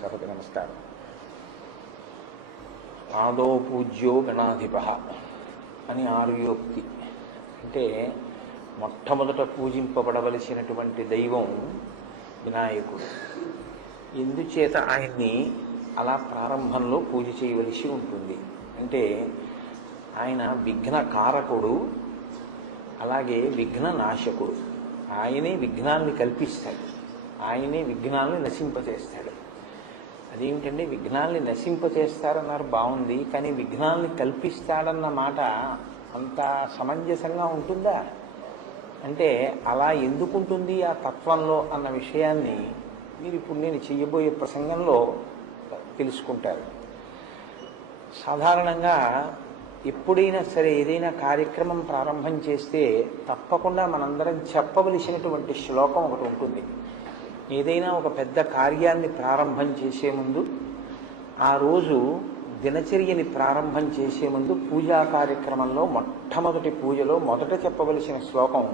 సర్వతి నమస్కారం. ఆదో పూజ్యో గణాధిప అని ఆర్యోక్తి. అంటే మొట్టమొదట పూజింపబడవలసినటువంటి దైవం వినాయకుడు. ఎందుచేత ఆయన్ని అలా ప్రారంభంలో పూజ చేయవలసి ఉంటుంది అంటే ఆయన విఘ్నకారకుడు, అలాగే విఘ్న నాశకుడు. ఆయనే విఘ్నాన్ని కల్పిస్తాడు, ఆయనే విఘ్నాల్ని నశింపచేస్తాడు. అదేమిటంటే విఘ్నాల్ని నశింపచేస్తారన్నారు బాగుంది, కానీ విఘ్నాల్ని కల్పిస్తాడన్న మాట అంత సమంజసంగా ఉంటుందా? అంటే అలా ఎందుకుంటుంది ఆ తత్వంలో అన్న విషయాన్ని మీరు ఇప్పుడు నేను చెయ్యబోయే ప్రసంగంలో తెలుసుకుంటారు. సాధారణంగా ఎప్పుడైనా సరే ఏదైనా కార్యక్రమం ప్రారంభం చేస్తే తప్పకుండా మనందరం చెప్పవలసినటువంటి శ్లోకం ఒకటి ఉంటుంది. ఏదైనా ఒక పెద్ద కార్యాన్ని ప్రారంభం చేసే ముందు, ఆ రోజు దినచర్యని ప్రారంభం చేసే ముందు పూజా కార్యక్రమంలో మొట్టమొదటి పూజలో మొదట చెప్పవలసిన శ్లోకం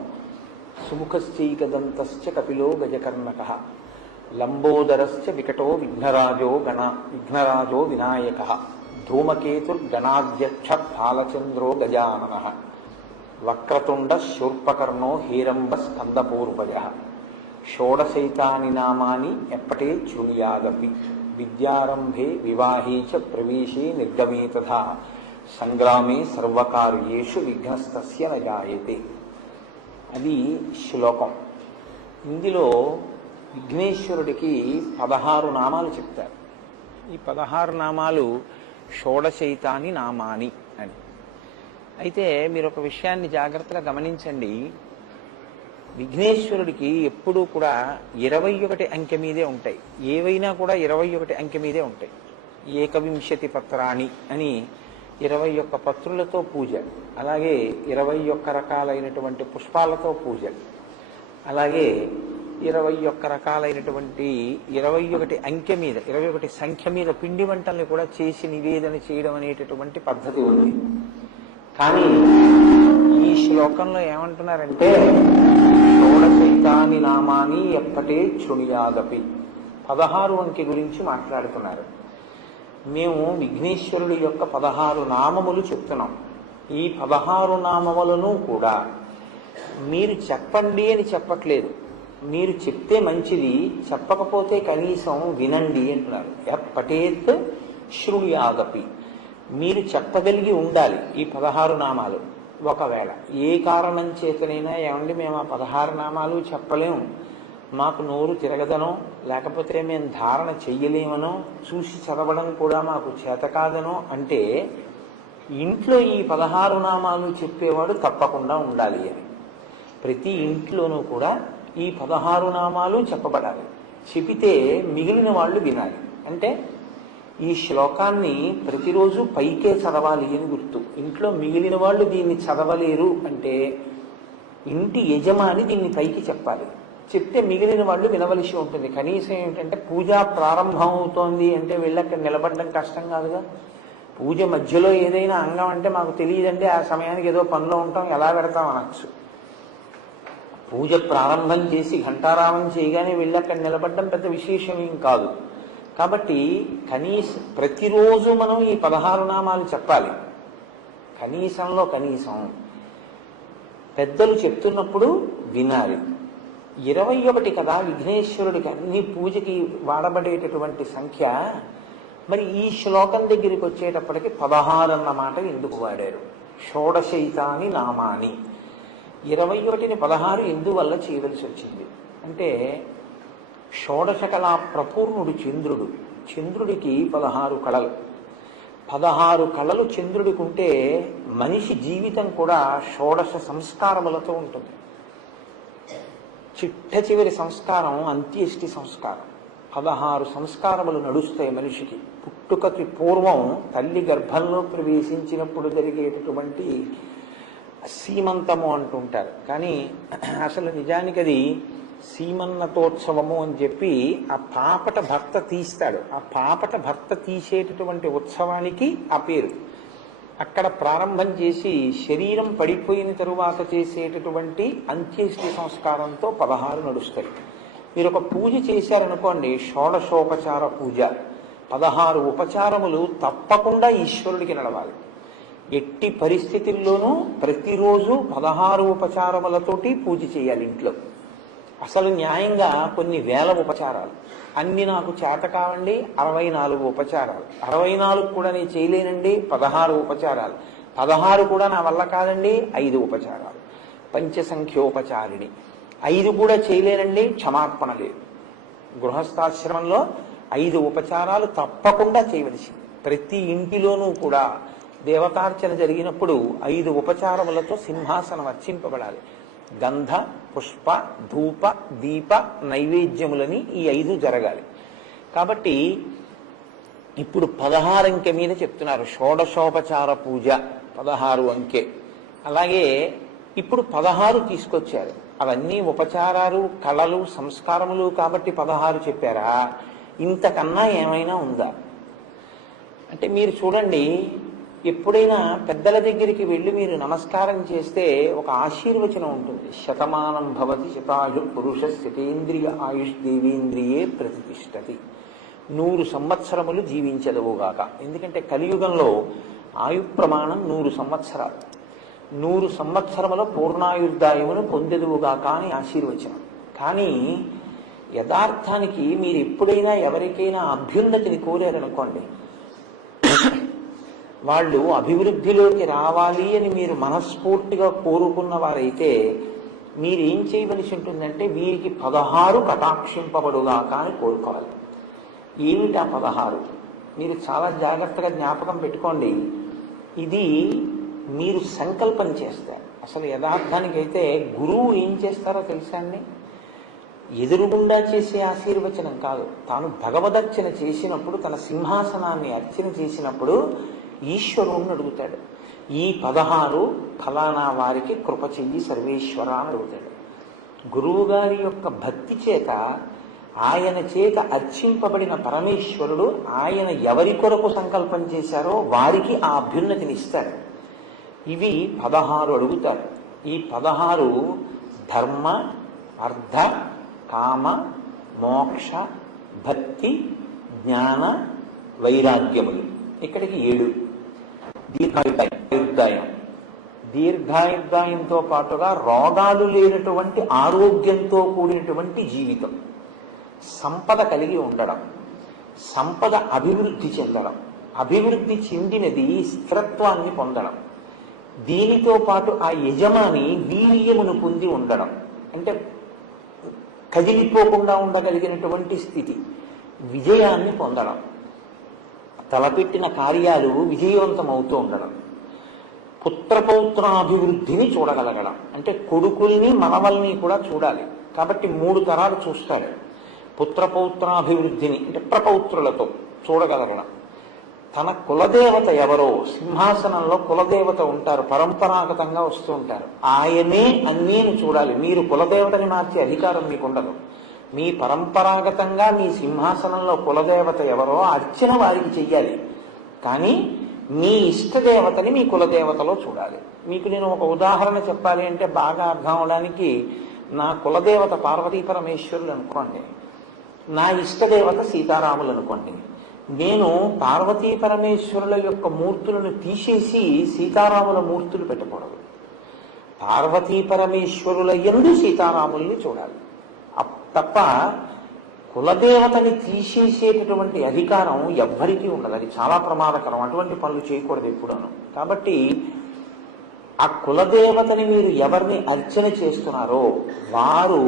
సుముఖశ్చైకదంతశ్చ కపిలో గజకర్ణకః లంబోదరశ్చ వికటో విఘ్నరాజో వినాయకః ధూమకేతుర్గణాధ్యక్ష బాలచంద్రో గజాననః వక్రతుండ శూర్పకర్ణో హేరంబ స్కందపూర్వజః షోడశైతాని నామాని ఎప్పటే శృణుయాదపి విద్యారంభే వివాహే చ ప్రవేశే నిర్గమే తథా సంగ్రామే సర్వకార్యేషు విఘ్నస్తస్య న జాయతే. అది శ్లోకం. ఇందులో విఘ్నేశ్వరుడికి 16 నామాలు చెప్తారు. ఈ 16 నామాలు షోడశైతాని నామాని అని. అయితే మీరు ఒక విషయాన్ని జాగ్రత్తగా గమనించండి. విఘ్నేశ్వరుడికి ఎప్పుడూ కూడా 21 అంకె మీదే ఉంటాయి. ఏవైనా కూడా 21 అంకె మీదే ఉంటాయి. ఏకవింశతి పత్రాణి అని 21 పత్రులతో పూజ, అలాగే 21 రకాలైనటువంటి పుష్పాలతో పూజ, అలాగే 21 రకాలైనటువంటి 21 అంకె మీద 21 సంఖ్య మీద పిండి వంటల్ని కూడా చేసి నివేదన చేయడం అనేటటువంటి పద్ధతి ఉంది. కానీ ఈ శ్లోకంలో ఏమంటున్నారంటే షోడశైతాని నామాని ఎప్పటే శృణుయాదపి 16 అంకె గురించి మాట్లాడుతున్నారు. మేము విఘ్నేశ్వరుడి యొక్క 16 నామములు చెప్తున్నాం. ఈ 16 నామములను కూడా మీరు చెప్పండి అని చెప్పట్లేదు. మీరు చెప్తే మంచిది, చెప్పకపోతే కనీసం వినండి అంటున్నారు. ఎప్పటేత్ శృణుయాదపి, మీరు చెప్పగలిగి ఉండాలి ఈ 16 నామాలు. ఒకవేళ ఏ కారణం చేతనైనా ఏమండి మేము ఆ 16 నామాలు చెప్పలేము, మాకు నోరు తిరగదనో, లేకపోతే మేము ధారణ చెయ్యలేమనో, చూసి చదవడం కూడా మాకు చేత కాదనో అంటే ఇంట్లో ఈ 16 నామాలు చెప్పేవాడు తప్పకుండా ఉండాలి అని. ప్రతి ఇంట్లోనూ కూడా ఈ 16 నామాలు చెప్పబడాలి. చెబితే మిగిలిన వాళ్ళు వినాలి. అంటే ఈ శ్లోకాన్ని ప్రతిరోజు పైకే చదవాలి అని గుర్తు. ఇంట్లో మిగిలిన వాళ్ళు దీన్ని చదవలేరు అంటే ఇంటి యజమాని దీన్ని పైకి చెప్పాలి. చెప్తే మిగిలిన వాళ్ళు వినవలసి ఉంటుంది. కనీసం ఏమిటంటే పూజ ప్రారంభం అవుతోంది అంటే వీళ్ళకి నిలబడడం కష్టం కాదుగా. పూజ మధ్యలో ఏదైనా అంగం అంటే మాకు తెలియదండి, ఆ సమయానికి ఏదో పనిలో ఉంటాం, ఎలా పెడతాం అనొచ్చు. పూజ ప్రారంభం చేసి ఘంటారామం చేయగానే వెళ్ళి అక్కడ నిలబడడం పెద్ద విశేషం ఏం కాదు. కాబట్టి ప్రతిరోజు మనం ఈ 16 నామాలు చెప్పాలి. కనీసంలో కనీసం పెద్దలు చెప్తున్నప్పుడు వినాలి. 21 కదా విఘ్నేశ్వరుడికి అన్ని పూజకి వాడబడేటటువంటి సంఖ్య. మరి ఈ శ్లోకం దగ్గరికి వచ్చేటప్పటికి 16 అన్న మాట ఎందుకు వాడారు? షోడశైతాని నామాని 21ని 16 ఎందువల్ల చేయవలసి వచ్చింది అంటే షోడశ కళా ప్రపూర్ణుడు చంద్రుడు. చంద్రుడికి 16 కళలు. 16 కళలు చంద్రుడికి ఉంటే మనిషి జీవితం కూడా షోడశ సంస్కారములతో ఉంటుంది. చిట్ట చివరి సంస్కారం అంత్యేష్టి సంస్కారం. 16 సంస్కారములు నడుస్తాయి మనిషికి. పుట్టుకకి పూర్వం తల్లి గర్భంలో ప్రవేశించినప్పుడు జరిగేటటువంటి సీమంతము అంటుంటారు. కానీ అసలు నిజానికి అది సీమన్నతోత్సవము అని చెప్పి ఆ పాపట భర్త తీస్తాడు. ఆ పాపట భర్త తీసేటటువంటి ఉత్సవానికి ఆ పేరు. అక్కడ ప్రారంభం చేసి శరీరం పడిపోయిన తరువాత చేసేటటువంటి అంత్యేష్టి సంస్కారంతో 16 నడుస్తాయి. మీరు ఒక పూజ చేశారనుకోండి, షోడశోపచార పూజ, 16 ఉపచారములు తప్పకుండా ఈశ్వరుడికి నడవాలి. ఎట్టి పరిస్థితుల్లోనూ ప్రతిరోజు 16 ఉపచారములతోటి పూజ చేయాలి ఇంట్లో. అసలు న్యాయంగా కొన్ని వేల ఉపచారాలు, అన్ని నాకు చేత కావండి 64 ఉపచారాలు, 64 కూడా నేను చేయలేనండి 16 ఉపచారాలు, 16 కూడా నా వల్ల కాదండి 5 ఉపచారాలు, పంచసంఖ్యోపచారిణి 5 కూడా చేయలేనండి క్షమార్పణ లేదు. గృహస్థాశ్రమంలో 5 ఉపచారాలు తప్పకుండా చేయవలసింది. ప్రతి ఇంటిలోనూ కూడా దేవతార్చన జరిగినప్పుడు 5 ఉపచారములతో సింహాసనం అర్చింపబడాలి. గంధ, పుష్ప, ధూప, దీప నైవేద్యములని ఈ 5 జరగాలి. కాబట్టి ఇప్పుడు 16 అంకె మీద చెప్తున్నారు షోడశోపచార పూజ 16 అంకె. అలాగే ఇప్పుడు 16 తీసుకొచ్చారు. అవన్నీ ఉపచారాలు, కళలు, సంస్కారములు కాబట్టి 16 చెప్పారా? ఇంతకన్నా ఏమైనా ఉందా అంటే మీరు చూడండి, ఎప్పుడైనా పెద్దల దగ్గరికి వెళ్ళి మీరు నమస్కారం చేస్తే ఒక ఆశీర్వచనం ఉంటుంది. శతమానం భవతి శతాయు పురుష శతేంద్రియ ఆయుష్ దేవేంద్రియే ప్రతిష్టతి. 100 సంవత్సరములు జీవించదవుగాక. ఎందుకంటే కలియుగంలో ఆయు ప్రమాణం 100 సంవత్సరాలు. 100 సంవత్సరముల పూర్ణాయుర్దాయమును పొందెదువుగాక అని ఆశీర్వచనం. కానీ యథార్థానికి మీరు ఎప్పుడైనా ఎవరికైనా అభ్యున్నతిని కోరారనుకోండి, వాళ్ళు అభివృద్ధిలోకి రావాలి అని మీరు మనస్ఫూర్తిగా కోరుకున్న వారైతే మీరేం చేయవలసి ఉంటుందంటే వీరికి 16 కటాక్షింపబడుగాక అని కోరుకోవాలి. ఏమిటా 16? మీరు చాలా జాగ్రత్తగా జ్ఞాపకం పెట్టుకోండి. ఇది మీరు సంకల్పం చేస్తారు. అసలు యథార్థానికైతే గురువు ఏం చేస్తారో తెలుసా అండి? ఎదురుగుండా చేసే ఆశీర్వచనం కాదు. తాను భగవదర్చన చేసినప్పుడు, తన సింహాసనాన్ని అర్చన చేసినప్పుడు ఈశ్వరుణ్ణి అడుగుతాడు. ఈ 16 ఫలానా వారికి కృప చెయ్యి సర్వేశ్వర అని అడుగుతాడు. గురువు గారి యొక్క భక్తి చేత, ఆయన చేత అర్చింపబడిన పరమేశ్వరుడు ఆయన ఎవరి కొరకు సంకల్పం చేశారో వారికి ఆ అభ్యున్నతిని ఇస్తాడు. ఇవి 16 అడుగుతారు. ఈ 16 ధర్మ, అర్థ, కామ, మోక్ష, భక్తి, జ్ఞాన, వైరాగ్యములు. ఇక్కడికి 7. దీర్ఘాయుర్దాయం. దీర్ఘాయుర్దాయంతో పాటుగా రోగాలు లేనటువంటి ఆరోగ్యంతో కూడినటువంటి జీవితం, సంపద కలిగి ఉండడం, సంపద అభివృద్ధి చెందడం, అభివృద్ధి చెందినది స్థిరత్వాన్ని పొందడం, దీనితో పాటు ఆ యజమాని వీర్యమును పొంది ఉండడం, అంటే కదిలిపోకుండా ఉండగలిగినటువంటి స్థితి, విజయాన్ని పొందడం, తలపెట్టిన కార్యాలు విజయవంతం అవుతూ ఉండడం, పుత్రపౌత్రాభివృద్ధిని చూడగలగడం, అంటే కొడుకుల్ని మనవల్ని కూడా చూడాలి. కాబట్టి 3 తరాలు చూస్తాడు. పుత్రపౌత్రాభివృద్ధిని అంటే ప్రపౌత్రులతో చూడగలగడం, తన కులదేవత ఎవరో, సింహాసనంలో కులదేవత ఉంటారు, పరంపరాగతంగా వస్తూ ఉంటారు, ఆయనే అన్నీని చూడాలి. మీరు కులదేవతని మార్చే అధికారం మీకు ఉండదు. మీ పరంపరాగతంగా మీ సింహాసనంలో కులదేవత ఎవరో అర్చన వారికి చెయ్యాలి. కానీ మీ ఇష్టదేవతని మీ కులదేవతలో చూడాలి. మీకు నేను ఒక ఉదాహరణ చెప్పాలి అంటే బాగా అర్థం అవడానికి, నా కులదేవత పార్వతీ పరమేశ్వరులు అనుకోండి, నా ఇష్టదేవత సీతారాములు అనుకోండి. నేను పార్వతీ పరమేశ్వరుల యొక్క మూర్తులను తీసేసి సీతారాముల మూర్తులు పెట్టకూడదు. పార్వతీ పరమేశ్వరుల యందు సీతారాముల్ని చూడాలి తప్ప కులదేవతని తీసేసేటటువంటి అధికారం ఎవ్వరికీ ఉండదు. అది చాలా ప్రమాదకరం. అటువంటి పనులు చేయకూడదు ఎప్పుడూను. కాబట్టి ఆ కులదేవతని మీరు ఎవరిని అర్చన చేస్తున్నారో వారు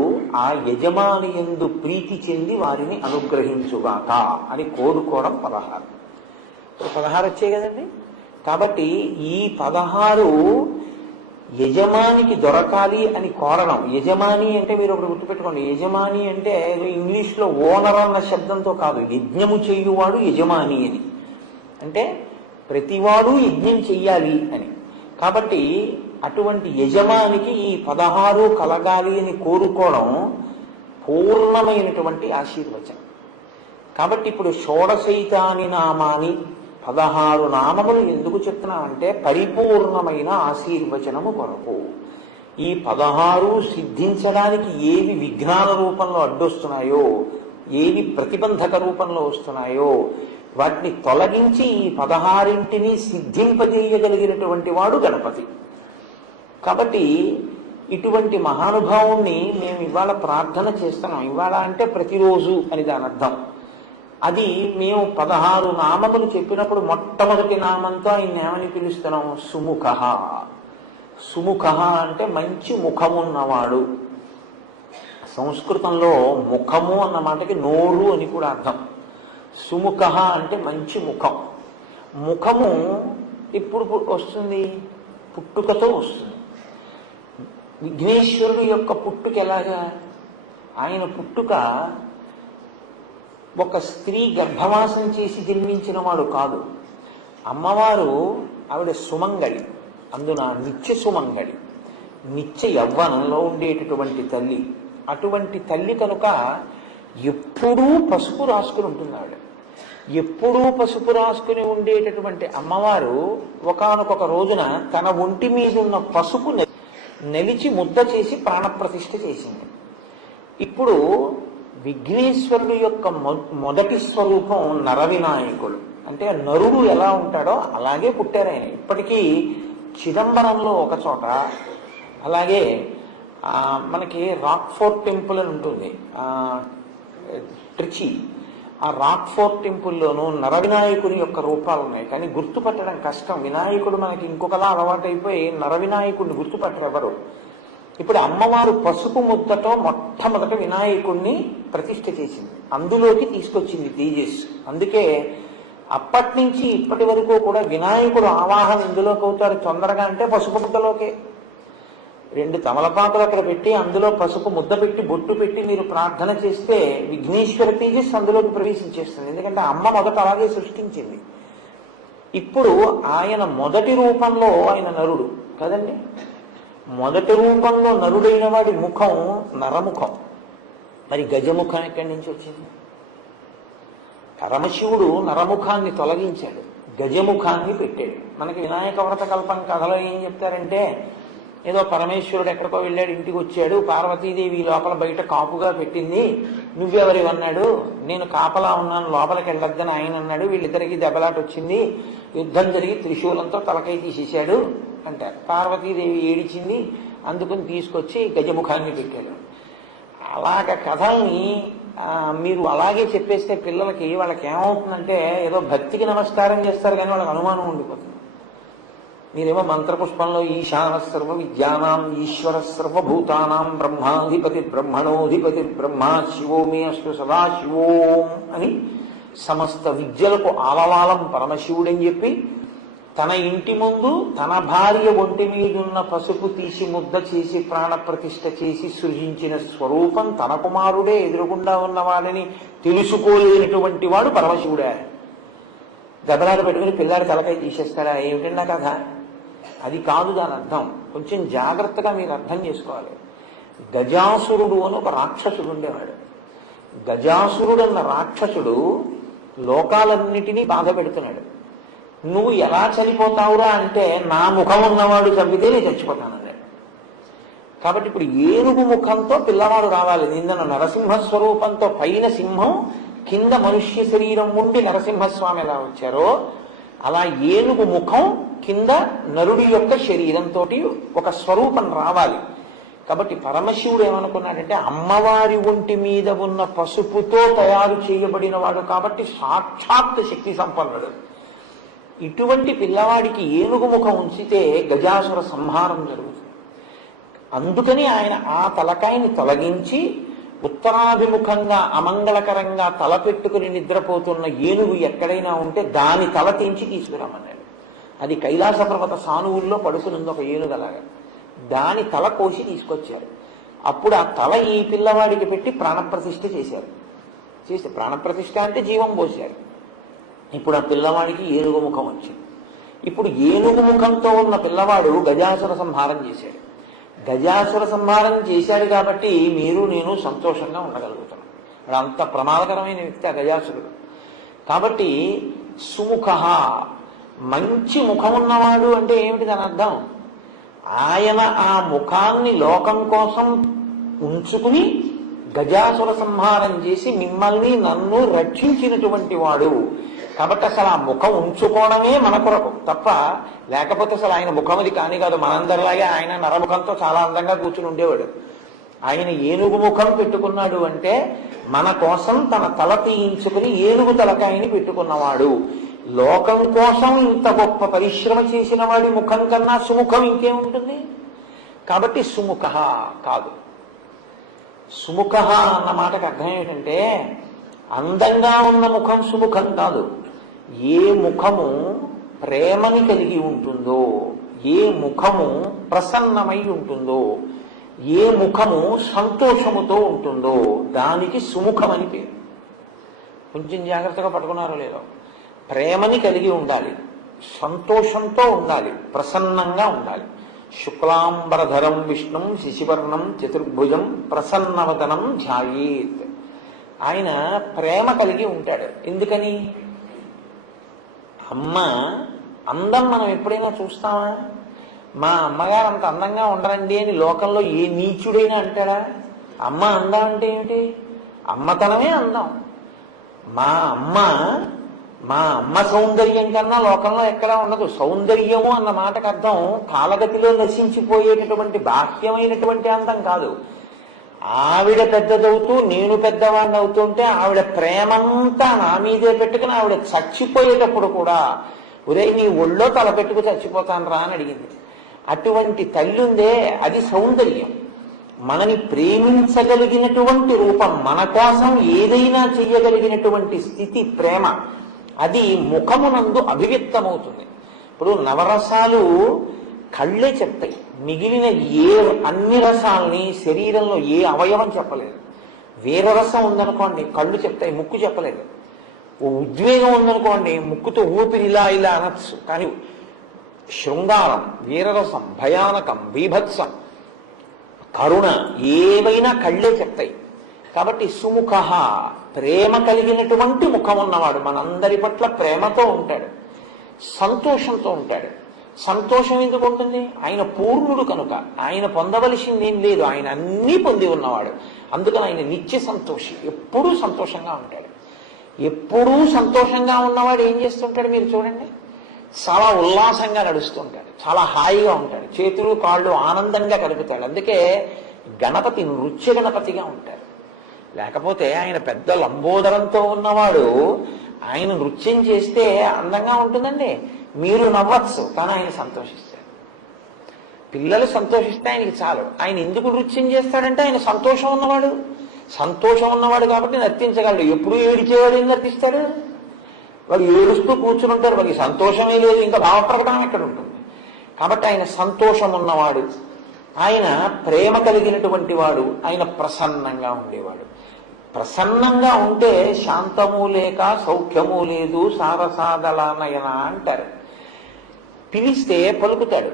ఆ యజమాని యందు ప్రీతి చెంది వారిని అనుగ్రహించుగాక అని కోరుకోవడం 16. 16 వచ్చాయి కదండి. కాబట్టి ఈ 16 యజమానికి దొరకాలి అని కోరడం. యజమాని అంటే మీరు ఒకటి గుర్తుపెట్టుకోండి, యజమాని అంటే ఇంగ్లీష్లో ఓనర్ అన్న శబ్దంతో కాదు, యజ్ఞము చేయువాడు యజమాని అని. అంటే ప్రతివాడు యజ్ఞం చెయ్యాలి అని. కాబట్టి అటువంటి యజమానికి ఈ 16 కలగాలి అని కోరుకోవడం పూర్ణమైనటువంటి ఆశీర్వచనం. కాబట్టి ఇప్పుడు షోడశైతాని నామాని 16 నామములు ఎందుకు చెప్తున్నామంటే పరిపూర్ణమైన ఆశీర్వచనము కొరకు. ఈ 16 సిద్ధించడానికి ఏవి విఘ్నాల రూపంలో అడ్డొస్తున్నాయో, ఏవి ప్రతిబంధక రూపంలో వస్తున్నాయో వాటిని తొలగించి ఈ 16ంటిని సిద్ధింపజేయగలిగినటువంటి వాడు గణపతి. కాబట్టి ఇటువంటి మహానుభావుణ్ణి మేము ఇవాళ ప్రార్థన చేస్తున్నాం. ఇవాళ అంటే ప్రతిరోజు అని దాని అర్థం. అది మేము 16 నామములు చెప్పినప్పుడు మొట్టమొదటి నామంతో ఆయన ఏమని పిలుస్తున్నాం? సుముఖ. సుముఖ అంటే మంచి ముఖమున్నవాడు. సంస్కృతంలో ముఖము అన్న మాటకి నోరు అని కూడా అర్థం. సుముఖ అంటే మంచి ముఖం. ముఖము ఇప్పుడు వస్తుంది, పుట్టుకతో వస్తుంది. విఘ్నేశ్వరుడు యొక్క పుట్టుక ఎలాగా? ఆయన పుట్టుక ఒక స్త్రీ గర్భవాసం చేసి జన్మించిన వాడు కాదు. అమ్మవారు ఆవిడ సుమంగళి, అందున నిత్య సుమంగళి, నిత్య యవ్వనంలో ఉండేటటువంటి తల్లి. అటువంటి తల్లి కనుక ఎప్పుడూ పసుపు రాసుకుని ఉంటుంది ఆవిడ. ఎప్పుడూ పసుపు రాసుకుని ఉండేటటువంటి అమ్మవారు ఒకానొక రోజున తన ఒంటి మీద ఉన్న పసుపు నెలిచి ముద్ద చేసి ప్రాణప్రతిష్ఠ చేసింది. ఇప్పుడు విఘ్నేశ్వరుడు యొక్క మొదటి స్వరూపం నరవినాయకుడు. అంటే నరుడు ఎలా ఉంటాడో అలాగే పుట్టారు ఆయన. ఇప్పటికీ చిదంబరంలో ఒక చోట, అలాగే మనకి రాక్ఫోర్ట్ టెంపుల్ అని ఉంటుంది ట్రిచి, ఆ రాక్ఫోర్ట్ టెంపుల్లోనూ నరవినాయకుని యొక్క రూపాలు ఉన్నాయి. కానీ గుర్తుపట్టడం కష్టం. వినాయకుడు మనకి ఇంకొకలా అలవాటైపోయి నరవినాయకుడిని గుర్తుపట్టరు ఎవరు. ఇప్పుడు అమ్మవారు పసుపు ముద్దతో మొట్టమొదట వినాయకుడిని ప్రతిష్ఠ చేసింది, అందులోకి తీసుకొచ్చింది తేజస్. అందుకే అప్పటి నుంచి ఇప్పటి వరకు కూడా వినాయకుడు ఆవాహన ఎందులోకి అవుతారు తొందరగా అంటే పసుపు ముద్దలోకే. 2 తమలపాకులు అక్కడ పెట్టి అందులో పసుపు ముద్ద పెట్టి బొట్టు పెట్టి మీరు ప్రార్థన చేస్తే విఘ్నేశ్వర తేజస్ అందులోకి ప్రవేశించేస్తుంది. ఎందుకంటే అమ్మ మొదట అలాగే సృష్టించింది. ఇప్పుడు ఆయన మొదటి రూపంలో ఆయన నరుడు కదండి. మొదటి రూపంలో నరుడైన వాడి ముఖం నరముఖం. మరి గజముఖం ఎక్కడి నుంచి వచ్చింది? పరమశివుడు నరముఖాన్ని తొలగించాడు, గజముఖాన్ని పెట్టాడు. మనకి వినాయక వ్రత కల్పం కథలో ఏం చెప్తారంటే, ఏదో పరమేశ్వరుడు ఎక్కడికో వెళ్ళాడు, ఇంటికి వచ్చాడు, పార్వతీదేవి లోపల బయట కాపుగా పెట్టింది, నువ్వెవరివన్నాడు, నేను కాపలా ఉన్నాను లోపలికి వెళ్ళొద్దని ఆయన అన్నాడు, వీళ్ళిద్దరికి దెబ్బలాట వచ్చింది, యుద్ధం జరిగి త్రిశూలంతో తలకై తీసేశాడు అంటారు. పార్వతీదేవి ఏడిచింది, అందుకుని తీసుకొచ్చి గజముఖాన్ని పెట్టాడు. అలాగ కథల్ని మీరు అలాగే చెప్పేస్తే పిల్లలకి వాళ్ళకి ఏమవుతుందంటే ఏదో భక్తికి నమస్కారం చేస్తారు కానీ వాళ్ళకి అనుమానం ఉండిపోతుంది. మీరేమో మంత్రపుష్పంలో ఈశాన సర్వ విద్యానాం ఈశ్వర సర్వభూతానాం బ్రహ్మాధిపతి బ్రహ్మణోధిపతి బ్రహ్మ శివో మే అస్తు సదా శివోం అని సమస్త విద్యలకు ఆలవాలం పరమశివుడని చెప్పి తన ఇంటి ముందు తన భార్య ఒంటి మీదున్న పసుపు తీసి ముద్ద చేసి ప్రాణప్రతిష్ఠ చేసి సృజించిన స్వరూపం తన కుమారుడే ఎదురుగుండా ఉన్నవాడని తెలుసుకోలేనటువంటి వాడు పరమశివుడే. దెబ్బలాట పెట్టుకుని పిల్లాడి తలకాయ తీసేస్తాడా? ఏమిటన్నా కథ? అది కాదు దాని అర్థం. కొంచెం జాగ్రత్తగా మీరు అర్థం చేసుకోవాలి. గజాసురుడు అని ఒక రాక్షసుడు ఉండేవాడు. గజాసురుడు అన్న రాక్షసుడు లోకాలన్నిటినీ బాధ పెడుతున్నాడు. నువ్వు ఎలా చనిపోతావురా అంటే, నా ముఖం ఉన్నవాడు చంపితే నేను చచ్చిపోతానన్నాడు. కాబట్టి ఇప్పుడు ఏనుగు ముఖంతో పిల్లవాడు రావాలి. నిన్న నరసింహ స్వరూపంతో పైన సింహం కింద మనుష్య శరీరం ఉండి నరసింహస్వామి ఎలా వచ్చారో అలా ఏనుగు ముఖం కింద నరుడి యొక్క శరీరంతో ఒక స్వరూపం రావాలి. కాబట్టి పరమశివుడు ఏమనుకున్నాడంటే, అమ్మవారి ఒంటి మీద ఉన్న పసుపుతో తయారు చేయబడిన వాడు కాబట్టి సాక్షాత్ శక్తి సంపన్నుడు. ఇటువంటి పిల్లవాడికి ఏనుగు ముఖం ఉంచితే గజాసుర సంహారం జరుగుతుంది. అందుకని ఆయన ఆ తలకాయని తొలగించి ఉత్తరాభిముఖంగా అమంగళకరంగా తల పెట్టుకుని నిద్రపోతున్న ఏనుగు ఎక్కడైనా ఉంటే దాని తల తెంచి తీసుకురామన్నాడు. అది కైలాస పర్వత సానువుల్లో పడుకునుంది ఒక ఏనుగలాగా. దాని తల కోసి తీసుకొచ్చారు. అప్పుడు ఆ తల ఈ పిల్లవాడికి పెట్టి ప్రాణప్రతిష్ఠ చేశారు. చేస్తే ప్రాణప్రతిష్ఠ అంటే జీవం పోశారు. ఇప్పుడు ఆ పిల్లవాడికి ఏనుగు ముఖం వచ్చింది. ఇప్పుడు ఏనుగు ముఖంతో ఉన్న పిల్లవాడు గజాసుర సంహారం చేశాడు. గజాసుర సంహారం చేశాడు కాబట్టి మీరు నేను సంతోషంగా ఉండగలుగుతున్నాం. వాడు అంత ప్రమాదకరమైన వ్యక్తి ఆ గజాసురుడు. కాబట్టి సుముఖ, మంచి ముఖం ఉన్నవాడు అంటే ఏమిటి దాని అర్థం? ఆయన ఆ ముఖాన్ని లోకం కోసం ఉంచుకుని గజాసుర సంహారం చేసి మిమ్మల్ని నన్ను రక్షించినటువంటి వాడు. కాబట్టి అసలు ఆ ముఖం ఉంచుకోవడమే మన కొరకు తప్ప, లేకపోతే అసలు ఆయన ముఖం అది కాని కాదు. మనందరిలాగే ఆయన నరముఖంతో చాలా అందంగా కూర్చుని ఉండేవాడు. ఆయన ఏనుగు ముఖం పెట్టుకున్నాడు అంటే మన కోసం తన తల తీయించుకుని ఏనుగు తలకాయని పెట్టుకున్నవాడు. లోకం కోసం ఇంత గొప్ప పరిశ్రమ చేసిన వాడి ముఖం కన్నా సుముఖం ఇంకేముంటుంది? కాబట్టి సుముఖ కాదు. సుముఖ అన్న మాటకు అర్థం ఏమిటంటే అందంగా ఉన్న ముఖం సుముఖం కాదు. ఏ ముఖము ప్రేమని కలిగి ఉంటుందో, ఏ ముఖము ప్రసన్నమై ఉంటుందో, ఏ ముఖము సంతోషముతో ఉంటుందో దానికి సుముఖం అని పేరు. కొంచెం జాగ్రత్తగా పట్టుకున్నారో లేదో. ప్రేమని కలిగి ఉండాలి, సంతోషంతో ఉండాలి, ప్రసన్నంగా ఉండాలి. శుక్లాంబరధరం విష్ణుం శశివర్ణం చతుర్భుజం ప్రసన్నవదనం ధ్యాయేత్. ఆయన ప్రేమ కలిగి ఉంటాడు. ఎందుకని? అమ్మ అందం మనం ఎప్పుడైనా చూస్తామా? మా అమ్మగారు అంత అందంగా ఉండరండి అని లోకంలో ఏ నీచుడైనా అంటాడా? అమ్మ అందం అంటే ఏమిటి? అమ్మతనమే అందం. మా అమ్మ సౌందర్యం కన్నా లోకంలో ఎక్కడా ఉండదు. సౌందర్యము అన్న మాటకు అర్థం కాలగతిలో నశించిపోయేటటువంటి బాహ్యమైనటువంటి అందం కాదు. ఆవిడ పెద్దదవుతూ నేను పెద్దవాడిని అవుతుంటే ఆవిడ ప్రేమంతా నా మీదే పెట్టుకుని ఆవిడ చచ్చిపోయేటప్పుడు కూడా ఉదయం నీ ఒళ్ళో తల పెట్టుకు చచ్చిపోతాను రా అని అడిగింది. అటువంటి తల్లి ఉందే, అది సౌందర్యం. మనని ప్రేమించగలిగినటువంటి రూపం, మన కోసం ఏదైనా చెయ్యగలిగినటువంటి స్థితి ప్రేమ. అది ముఖమునందు అభివ్యక్తమవుతుంది. ఇప్పుడు నవరసాలు కళ్ళే చెప్తాయి. మిగిలిన అన్ని రసాలని శరీరంలో ఏ అవయవం చెప్పలేదు. వీరరసం ఉందనుకోండి కళ్ళు చెప్తాయి, ముక్కు చెప్పలేదు. ఓ ఉద్వేగం ఉందనుకోండి ముక్కుతో ఊపిరి ఇలా ఇలా అనొచ్చు. కానీ శృంగారం, వీరరసం, భయానకం, బీభత్సం, కరుణ ఏవైనా కళ్ళే చెప్తాయి. కాబట్టి సుముఖ ప్రేమ కలిగినటువంటి ముఖం ఉన్నవాడు మనందరి పట్ల ప్రేమతో ఉంటాడు, సంతోషంతో ఉంటాడు. సంతోషం ఎందుకు ఉంటుంది? ఆయన పూర్ణుడు కనుక ఆయన పొందవలసింది ఏం లేదు. ఆయన అన్నీ పొంది ఉన్నవాడు. అందుకని ఆయన నిత్య సంతోషి, ఎప్పుడూ సంతోషంగా ఉంటాడు. ఎప్పుడూ సంతోషంగా ఉన్నవాడు ఏం చేస్తుంటాడు మీరు చూడండి, చాలా ఉల్లాసంగా నడుస్తుంటాడు, చాలా హాయిగా ఉంటాడు, చేతులు కాళ్ళు ఆనందంగా కలుపుతాడు. అందుకే గణపతి నృత్య గణపతిగా ఉంటాడు. లేకపోతే ఆయన పెద్ద లంబోదరంతో ఉన్నవాడు ఆయన నృత్యం చేస్తే అందంగా ఉంటుందండి. మీరు నవ్వచ్చు కానీ ఆయన సంతోషిస్తాడు. పిల్లలు సంతోషిస్తే ఆయనకి చాలు. ఆయన ఎందుకు నృత్యం చేస్తాడంటే ఆయన సంతోషం ఉన్నవాడు. సంతోషం ఉన్నవాడు కాబట్టి నర్తించగలడు. ఎప్పుడు ఏడిచేవాడు ఏం నర్తిస్తాడు? వాడు ఏడుస్తూ కూర్చుని ఉంటారు, వాడికి సంతోషమే లేదు, ఇంకా భావప్రకటన ఎక్కడ ఉంటుంది? కాబట్టి ఆయన సంతోషం ఉన్నవాడు, ఆయన ప్రేమ కలిగినటువంటి వాడు, ఆయన ప్రసన్నంగా ఉండేవాడు. ప్రసన్నంగా ఉంటే శాంతము లేక సౌఖ్యము లేదు సారసాదలానయన అంటారు. పిలిస్తే పలుకుతాడు,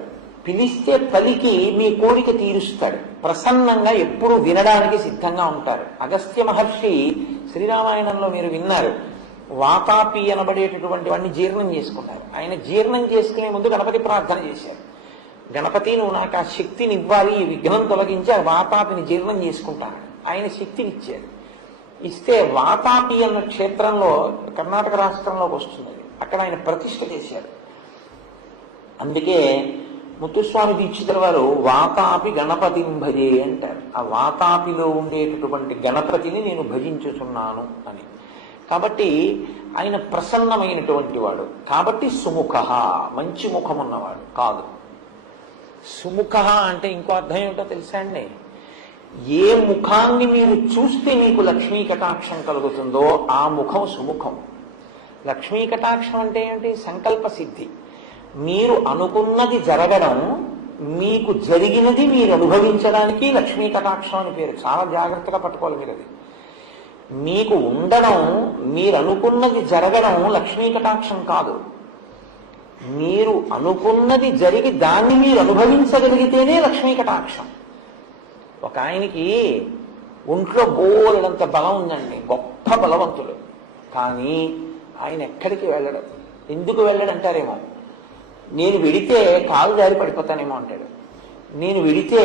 పిలిస్తే పలికి మీ కోరిక తీరుస్తాడు. ప్రసన్నంగా ఎప్పుడు వినడానికి సిద్ధంగా ఉంటారు. అగస్త్య మహర్షి శ్రీరామాయణంలో మీరు విన్నారు, వాతాపి అనబడేటటువంటి వాడిని జీర్ణం చేసుకున్నారు. ఆయన జీర్ణం చేసుకునే ముందు గణపతి ప్రార్థన చేశారు. గణపతి నువ్వు నాకు ఆ శక్తిని ఇవ్వాలి, ఈ విఘ్నం తొలగించి ఆ వాతాపిని జీర్ణం చేసుకుంటాను. ఆయన శక్తిని ఇచ్చారు. ఇస్తే వాతాపి అన్న క్షేత్రంలో కర్ణాటక రాష్ట్రంలోకి వస్తుంది. అక్కడ ఆయన ప్రతిష్ఠ చేశారు. అందుకే ముత్తుస్వామి దీక్షితుల వారు వాతాపి గణపతిం భజే అంటారు. ఆ వాతాపిలో ఉండేటటువంటి గణపతిని నేను భజించుచున్నాను అని. కాబట్టి ఆయన ప్రసన్నమైనటువంటి వాడు. కాబట్టి సుముఖ, మంచి ముఖం ఉన్నవాడు కాదు. సుముఖ అంటే ఇంకో అర్థం ఏమిటో తెలుసా అండి? ఏ ముఖాన్ని మీరు చూస్తే మీకు లక్ష్మీ కటాక్షం కలుగుతుందో ఆ ముఖం సుముఖం. లక్ష్మీ కటాక్షం అంటే ఏమిటి? సంకల్ప సిద్ధి. మీరు అనుకున్నది జరగడం, మీకు జరిగినది మీరు అనుభవించడానికి లక్ష్మీ కటాక్షం అని పేరు. చాలా జాగ్రత్తగా పట్టుకోవాలి మీరు. అది మీకు ఉండడం, మీరు అనుకున్నది జరగడం లక్ష్మీ కటాక్షం కాదు. మీరు అనుకున్నది జరిగి దాన్ని మీరు అనుభవించగలిగితేనే లక్ష్మీ కటాక్షం. ఒక ఆయనకి ఒంట్లో బోలెడంత బలం ఉందండి, గొప్ప బలవంతుడు. కానీ ఆయన ఎక్కడికి వెళ్ళడం. ఎందుకు వెళ్ళడంటారేమో, నేను వెడితే కాలు జారి పడిపోతానేమో అంటాడు. నేను వెడితే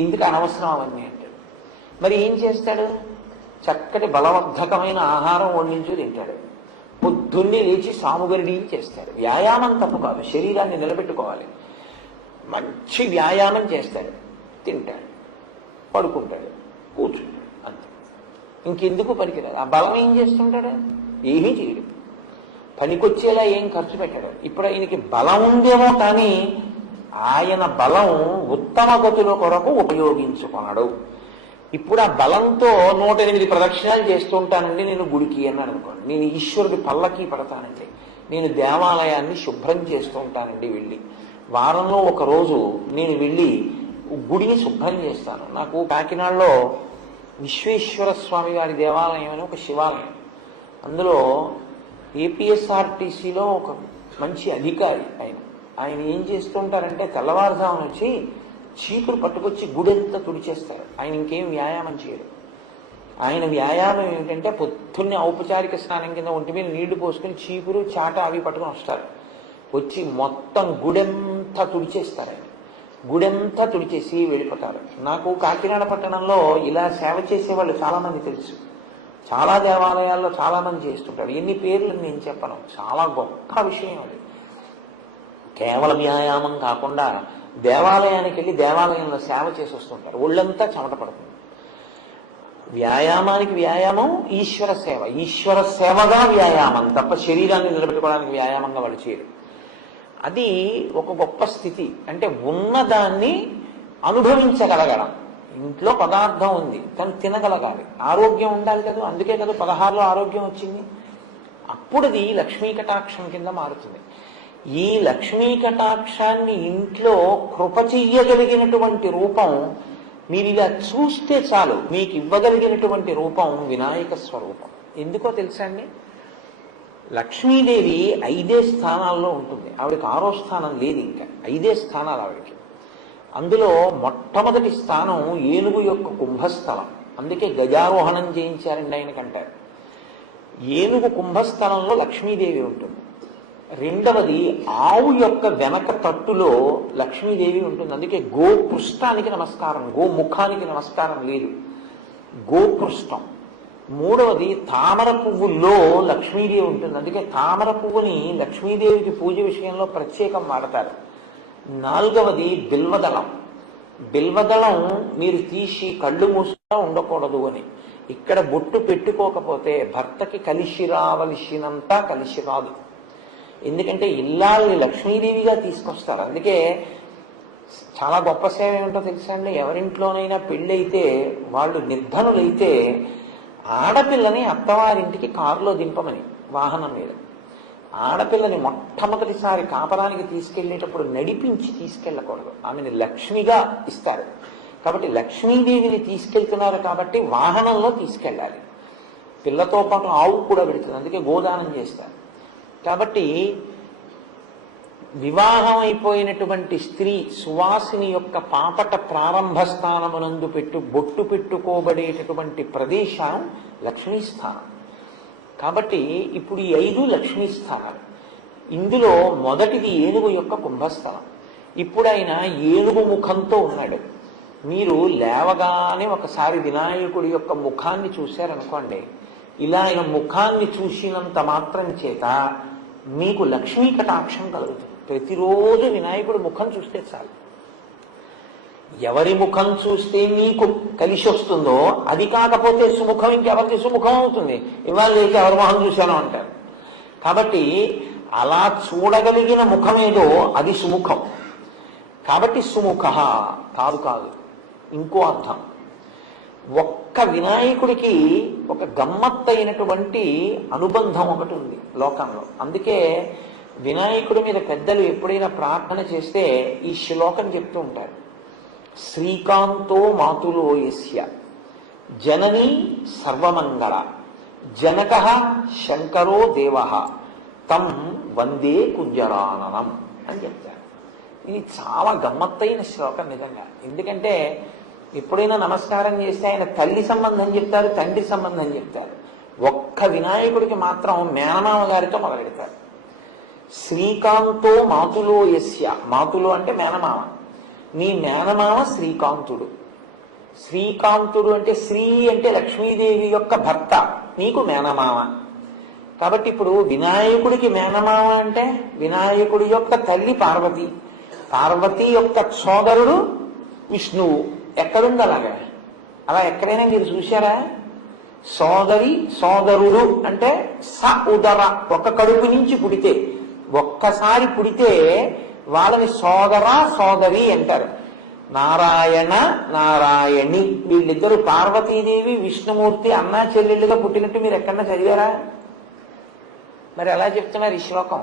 ఎందుకు అనవసరం అవన్నీ అంటాడు. మరి ఏం చేస్తాడు? చక్కటి బలవర్ధకమైన ఆహారం వండించు తింటాడు. పొద్దున్నే లేచి సాముగరిడి చేస్తాడు. వ్యాయామం తప్పు కాదు, శరీరాన్ని నిలబెట్టుకోవాలి. మంచి వ్యాయామం చేస్తాడు, తింటాడు, పడుకుంటాడు, కూర్చుంటాడు, అంతే. ఇంకెందుకు పనికిరాదు. ఆ బలం ఏం చేస్తుంటాడు? ఏమీ చేయడు. పనికొచ్చేలా ఏం ఖర్చు పెట్టాడు. ఇప్పుడు ఆయనకి బలం ఉందేమో కానీ ఆయన బలం ఉత్తమ గతుల కొరకు ఉపయోగించుకున్నాడు. ఇప్పుడు ఆ బలంతో 108 ప్రదక్షిణాలు చేస్తూ ఉంటానండి నేను గుడికి అన్నాడు అనుకోండి. నేను ఈశ్వరుడి పల్లకి పడతానండి, నేను దేవాలయాన్ని శుభ్రం చేస్తూ ఉంటానండి వెళ్ళి. వారంలో ఒక రోజు నేను వెళ్ళి గుడిని శుభ్రం చేస్తాను. నాకు కాకినాడలో విశ్వేశ్వర స్వామి వారి దేవాలయం అని ఒక శివాలయం, అందులో ఏపీఎస్ఆర్టీసీలో ఒక మంచి అధికారి ఆయన ఏం చేస్తుంటారంటే తెల్లవారుజామున వచ్చి చీపురు పట్టుకొచ్చి గుడెంతా తుడిచేస్తారు. ఆయన ఇంకేం వ్యాయామం చేయడు. ఆయన వ్యాయామం ఏమిటంటే పొద్దున్నే ఔపచారిక స్నానం కింద ఒంటి మీద నీళ్లు పోసుకుని చీపురు చాట అవి పట్టుకుని వస్తారు. వచ్చి మొత్తం గుడెంతా తుడిచేస్తారు. ఆయన గుడెంతా తుడిచేసి వెళ్ళిపోతారు. నాకు కాకినాడ పట్టణంలో ఇలా సేవ చేసేవాళ్ళు చాలామంది తెలుసు. చాలా దేవాలయాల్లో చాలామంది చేస్తుంటారు. ఎన్ని పేర్లు నేను చెప్పను. చాలా గొప్ప విషయం అది. కేవలం వ్యాయామం కాకుండా దేవాలయానికి వెళ్ళి దేవాలయంలో సేవ చేసి వస్తుంటారు. ఒళ్ళంతా చెమట పడుతుంది. వ్యాయామానికి వ్యాయామం ఈశ్వర సేవ, ఈశ్వర సేవగా వ్యాయామం తప్ప శరీరాన్ని నిలబెట్టుకోవడానికి వ్యాయామంగా వాళ్ళు చేయరు. అది ఒక గొప్ప స్థితి. అంటే ఉన్నదాన్ని అనుభవించగలగడం. ఇంట్లో పదార్థం ఉంది కానీ తినగలగాలి, ఆరోగ్యం ఉండాలి కదా. అందుకే కదా 16లో ఆరోగ్యం వచ్చింది. అప్పుడు అది లక్ష్మీ కటాక్షం కింద మారుతుంది. ఈ లక్ష్మీ కటాక్షాన్ని ఇంట్లో కృప చెయ్యగలిగినటువంటి రూపం మీరు ఇలా చూస్తే చాలు, మీకు ఇవ్వగలిగినటువంటి రూపం వినాయక స్వరూపం. ఎందుకో తెలుసా అండి? లక్ష్మీదేవి 5 స్థానాల్లో ఉంటుంది. ఆవిడకి 6వ స్థానం లేదు, ఇంకా 5 స్థానాలు ఆవిడకి. అందులో మొట్టమొదటి స్థానం ఏనుగు యొక్క కుంభస్థలం. అందుకే గజారోహణం చేయించారండి ఆయనకంటారు. ఏనుగు కుంభస్థలంలో లక్ష్మీదేవి ఉంటుంది. రెండవది ఆవు యొక్క వెనక తట్టులో లక్ష్మీదేవి ఉంటుంది. అందుకే గోపృష్ఠానికి నమస్కారం, గోముఖానికి నమస్కారం లేదు, గోపృష్ఠం. మూడవది తామర పువ్వుల్లో లక్ష్మీదేవి ఉంటుంది. అందుకే తామర పువ్వుని లక్ష్మీదేవికి పూజ విషయంలో ప్రత్యేకం వాడతారు. నాలుగవది బిల్వదళం. బిల్వదళం మీరు తీసి కళ్ళు మూసుగా ఉండకూడదు అని. ఇక్కడ బొట్టు పెట్టుకోకపోతే భర్తకి కలిసి రావలసినంత కలిసి రాదు. ఎందుకంటే ఇల్లాల్ని లక్ష్మీదేవిగా తీసుకొస్తారు. అందుకే చాలా గొప్ప సేవ ఏమిటో తెలుసా అండి? ఎవరింట్లోనైనా పెళ్ళైతే వాళ్ళు నిర్ధనులైతే ఆడపిల్లని అత్తవారింటికి కారులో దింపమని, వాహనం మీద ఆడపిల్లని మొట్టమొదటిసారి కాపరానికి తీసుకెళ్లేటప్పుడు నడిపించి తీసుకెళ్ళకూడదు. ఆమెను లక్ష్మిగా ఇస్తారు. కాబట్టి లక్ష్మీదేవిని తీసుకెళ్తున్నారు కాబట్టి వాహనంలో తీసుకెళ్ళాలి. పిల్లతో పాటు ఆవు కూడా పెడుతుంది. అందుకే గోదానం చేస్తారు. కాబట్టి వివాహం అయిపోయినటువంటి స్త్రీ సువాసిని యొక్క పాపట ప్రారంభ స్థానమునందు బొట్టు పెట్టుకోబడేటటువంటి ప్రదేశం లక్ష్మీ స్థానం. కాబట్టి ఇప్పుడు ఈ 5 లక్ష్మీ స్థానాలు. ఇందులో మొదటిది ఏనుగు యొక్క కుంభస్థలం. ఇప్పుడు ఆయన ఏనుగు ముఖంతో ఉన్నాడు. మీరు లేవగానే ఒకసారి వినాయకుడి యొక్క ముఖాన్ని చూశారనుకోండి, ఇలా ఆయన ముఖాన్ని చూసినంత మాత్రం చేత మీకు లక్ష్మీ కటాక్షం కలుగుతుంది. ప్రతిరోజు వినాయకుడి ముఖం చూస్తే చాలు. ఎవరి ముఖం చూస్తే నీకు కలిసి వస్తుందో అది కాకపోతే సుముఖం ఇంకెవరికి సుముఖం అవుతుంది. ఇవాళ లేక ఎవరి ముఖం చూశానో అంటారు. కాబట్టి అలా చూడగలిగిన ముఖమేదో అది సుముఖం. కాబట్టి సుముఖ కాదు, ఇంకో అర్థం. ఒక్క వినాయకుడికి ఒక గమ్మత్తైనటువంటి అనుబంధం ఒకటి ఉంది లోకంలో. అందుకే వినాయకుడి మీద పెద్దలు ఎప్పుడైనా ప్రార్థన చేస్తే ఈ శ్లోకం చెప్తూ ఉంటారు. శ్రీకాంతో మాతులో యస్య జననీ సర్వమంగళ జనక శంకరో దేవ తం వందే కుంజరాననం అని చెప్తారు. ఇది చాలా గమ్మత్తైన శ్లోకం నిజంగా. ఎందుకంటే ఎప్పుడైనా నమస్కారం చేస్తే ఆయన తల్లి సంబంధం చెప్తారు, తండ్రి సంబంధం చెప్తారు. ఒక్క వినాయకుడికి మాత్రం మేనమామ గారితో మొదలెడతారు. శ్రీకాంతో మాతులో యస్య, మాతులు అంటే మేనమామ, నీ మేనమామ శ్రీకాంతుడు. శ్రీకాంతుడు అంటే శ్రీ అంటే లక్ష్మీదేవి యొక్క భర్త, నీకు మేనమామ. కాబట్టి ఇప్పుడు వినాయకుడికి మేనమామ అంటే వినాయకుడి యొక్క తల్లి పార్వతి, పార్వతి యొక్క సోదరుడు విష్ణువు. ఎక్కడుంది అలాగా? అలా ఎక్కడైనా మీరు చూశారా? సోదరి సోదరుడు అంటే స ఉదర, ఒక కడుపు నుంచి పుడితే, ఒక్కసారి పుడితే వాళ్ళని సోదర సోదరి అంటారు. నారాయణ నారాయణి, వీళ్ళిద్దరూ పార్వతీదేవి విష్ణుమూర్తి అన్నా చెల్లెళ్ళుగా పుట్టినట్టు మీరు ఎక్కడన్నా చదివారా? మరి ఎలా చెప్తున్నారు ఈ శ్లోకం?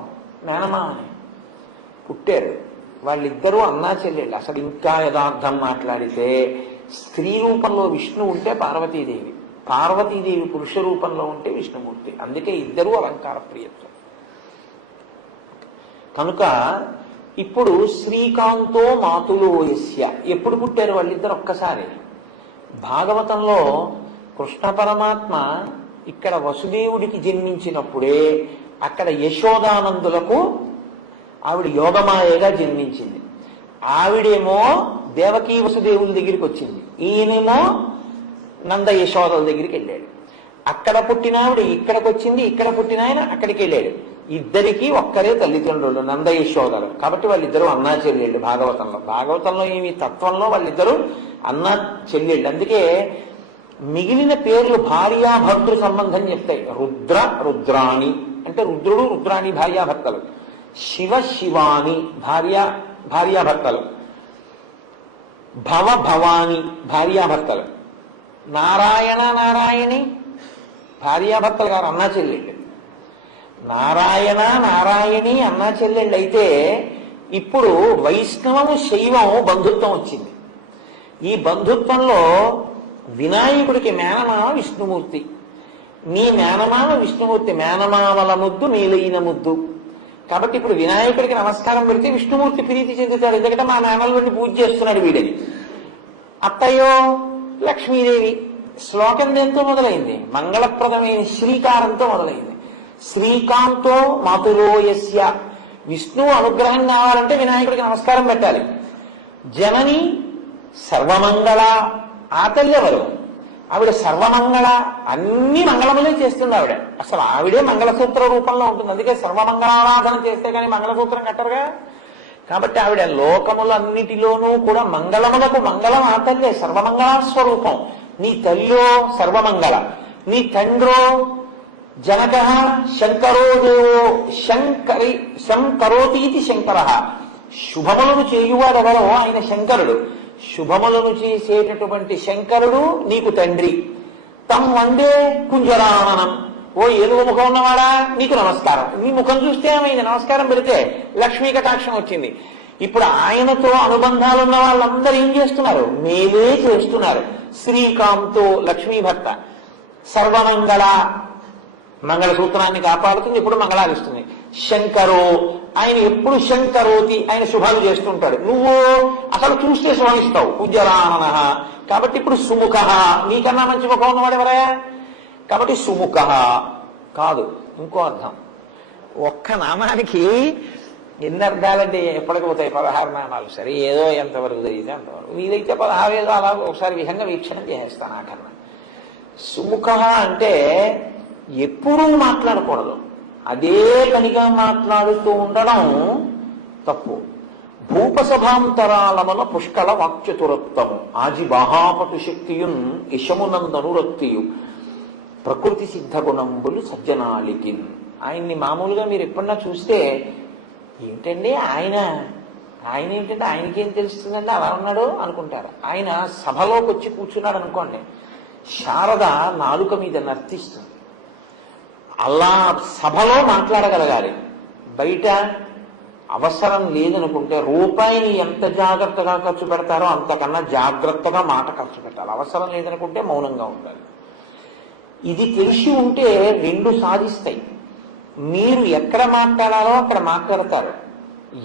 మేనమామని పుట్టారు వాళ్ళిద్దరూ అన్నా చెల్లెళ్ళు. అసలు ఇంకా యథార్థం మాట్లాడితే స్త్రీ రూపంలో విష్ణు ఉంటే పార్వతీదేవి, పార్వతీదేవి పురుష రూపంలో ఉంటే విష్ణుమూర్తి. అందుకే ఇద్దరూ అలంకార ప్రియత్వం. కనుక ఇప్పుడు శ్రీకాంతో మాతులో యస్య, ఎప్పుడు పుట్టారు వాళ్ళిద్దరు? ఒక్కసారి. భాగవతంలో కృష్ణ పరమాత్మ ఇక్కడ వసుదేవుడికి జన్మించినప్పుడే అక్కడ యశోదానందులకు ఆవిడ యోగమాయగా జన్మించింది. ఆవిడేమో దేవకీ వసుదేవుల దగ్గరికి వచ్చింది, ఈయనేమో నంద యశోదల దగ్గరికి వెళ్ళాడు. అక్కడ పుట్టిన ఆవిడ ఇక్కడికి వచ్చింది, ఇక్కడ పుట్టిన ఆయన అక్కడికి వెళ్ళాడు. ఇద్దరికి ఒక్కరే తల్లిదండ్రులు నంద యశోదలు. కాబట్టి వాళ్ళిద్దరూ అన్నా చెల్లెళ్ళు. భాగవతంలో ఏమి తత్వంలో వాళ్ళిద్దరూ అన్నా చెల్లెళ్ళు. అందుకే మిగిలిన పేర్లు భార్యాభర్తృ సంబంధం చెప్తాయి. రుద్ర రుద్రాణి అంటే రుద్రుడు రుద్రాణి భార్యాభర్తలు, శివ శివాని భార్యాభర్తలు, భవ భవాని భార్యాభర్తలు, నారాయణ నారాయణి భార్యాభర్తలు గారు అన్నా చెల్లెళ్ళు. నారాయణ నారాయణి అన్నా చెల్లెళ్ళు అయితే ఇప్పుడు వైష్ణవము శైవము బంధుత్వం వచ్చింది. ఈ బంధుత్వంలో వినాయకుడికి మేనమామ విష్ణుమూర్తి, నీ మేనమామ విష్ణుమూర్తి, మేనమామల ముద్దు నీలైన ముద్దు. కాబట్టి ఇప్పుడు వినాయకుడికి నమస్కారం పెడితే విష్ణుమూర్తి ప్రీతి చెందుతాడు, ఎందుకంటే మా మేనల్ని పూజ చేస్తున్నాడు వీడని. అత్తయ్యో లక్ష్మీదేవి. శ్లోకం దేంతో మొదలైంది? మంగళప్రదమైన శ్రీకారంతో మొదలైంది. శ్రీకాంతో మాతులో యస్య, విష్ణువు అనుగ్రహం కావాలంటే వినాయకుడికి నమస్కారం పెట్టాలి. జనని సర్వమంగళ, ఆ తల్లి ఎవరు? ఆవిడ సర్వమంగళ, అన్ని మంగళములే చేస్తుంది ఆవిడ. అసలు ఆవిడే మంగళసూత్ర రూపంలో ఉంటుంది. అందుకే సర్వమంగళారాధన చేస్తే కానీ మంగళసూత్రం కట్టరుగా. కాబట్టి ఆవిడ లోకములన్నిటిలోనూ కూడా మంగళములకు మంగళం ఆ తల్లే, సర్వమంగళ స్వరూపం. నీ తల్లో సర్వమంగళ, నీ తండ్రో జనక శంకరో దేవో శంకరోతీతి శంకర. శుభములను చేయువాడెవరో ఆయన శంకరుడు. శుభములను చేసేటటువంటి శంకరుడు నీకు తండ్రి. తం వందే కుంజరాననం, ఓ ఏనుగు ముఖం ఉన్నవాడా నీకు నమస్కారం. నీ ముఖం చూస్తే ఏమైంది? నమస్కారం పెడితే లక్ష్మీ కటాక్షం వచ్చింది. ఇప్పుడు ఆయనతో అనుబంధాలు ఉన్న వాళ్ళందరూ ఏం చేస్తున్నారు? మేలే చేస్తున్నారు. శ్రీకాంతో లక్ష్మీ భర్త, సర్వమంగళ మంగళసూత్రాన్ని కాపాడుతుంది, ఇప్పుడు మంగళాలిస్తుంది. శంకరో, ఆయన ఎప్పుడు శంకరోతి, ఆయన శుభాలు చేస్తుంటాడు. నువ్వు అసలు చూస్తే శుభమిస్తావు, పూజ్యరామన. కాబట్టి ఇప్పుడు సుముఖ, నీకన్నా మంచి ముఖం ఉన్నవాడు ఎవరయా? కాబట్టి సుముఖ కాదు, ఇంకో అర్థం. ఒక్క నామానికి ఎన్ని అర్థాలంటే ఎప్పటికి పోతాయి? 16 నామాలు. సరే, ఏదో ఎంతవరకు జరిగితే అంతవరకు. వీలైతే 16 ఏదో అలా ఒకసారి విహంగ వీక్షణ చేసేస్తాను. ఆ కన్నా సుముఖ అంటే ఎప్పుడూ మాట్లాడకూడదు, అదే పనిగా మాట్లాడుతూ ఉండడం తప్పు. భూపసభాంతరాలముల పుష్కళ వాక్చతురత్వము, ఆజి బాహాపటు శక్తియున్ ఇషమునందనురక్తియు ప్రకృతి సిద్ధ గుణంబులు సజ్జనాలికి. ఆయన్ని మామూలుగా మీరు ఎప్పుడన్నా చూస్తే ఏంటండి ఆయన ఏంటంటే ఆయనకేం తెలుస్తుందండి అలా ఉన్నాడు అనుకుంటారు. ఆయన సభలోకి వచ్చి కూర్చున్నాడు అనుకోండి, శారద నాలుక మీద నర్తిస్తుంది. అలా సభలో మాట్లాడగలగాలి. బయట అవసరం లేదనుకుంటే రూపాయిని ఎంత జాగ్రత్తగా ఖర్చు పెడతారో అంతకన్నా జాగ్రత్తగా మాట ఖర్చు పెట్టాలి. అవసరం లేదనుకుంటే మౌనంగా ఉండాలి. ఇది తెలిసి ఉంటే రెండు సాధిస్తాయి. మీరు ఎక్కడ మాట్లాడాలో అక్కడ మాట్లాడతారు,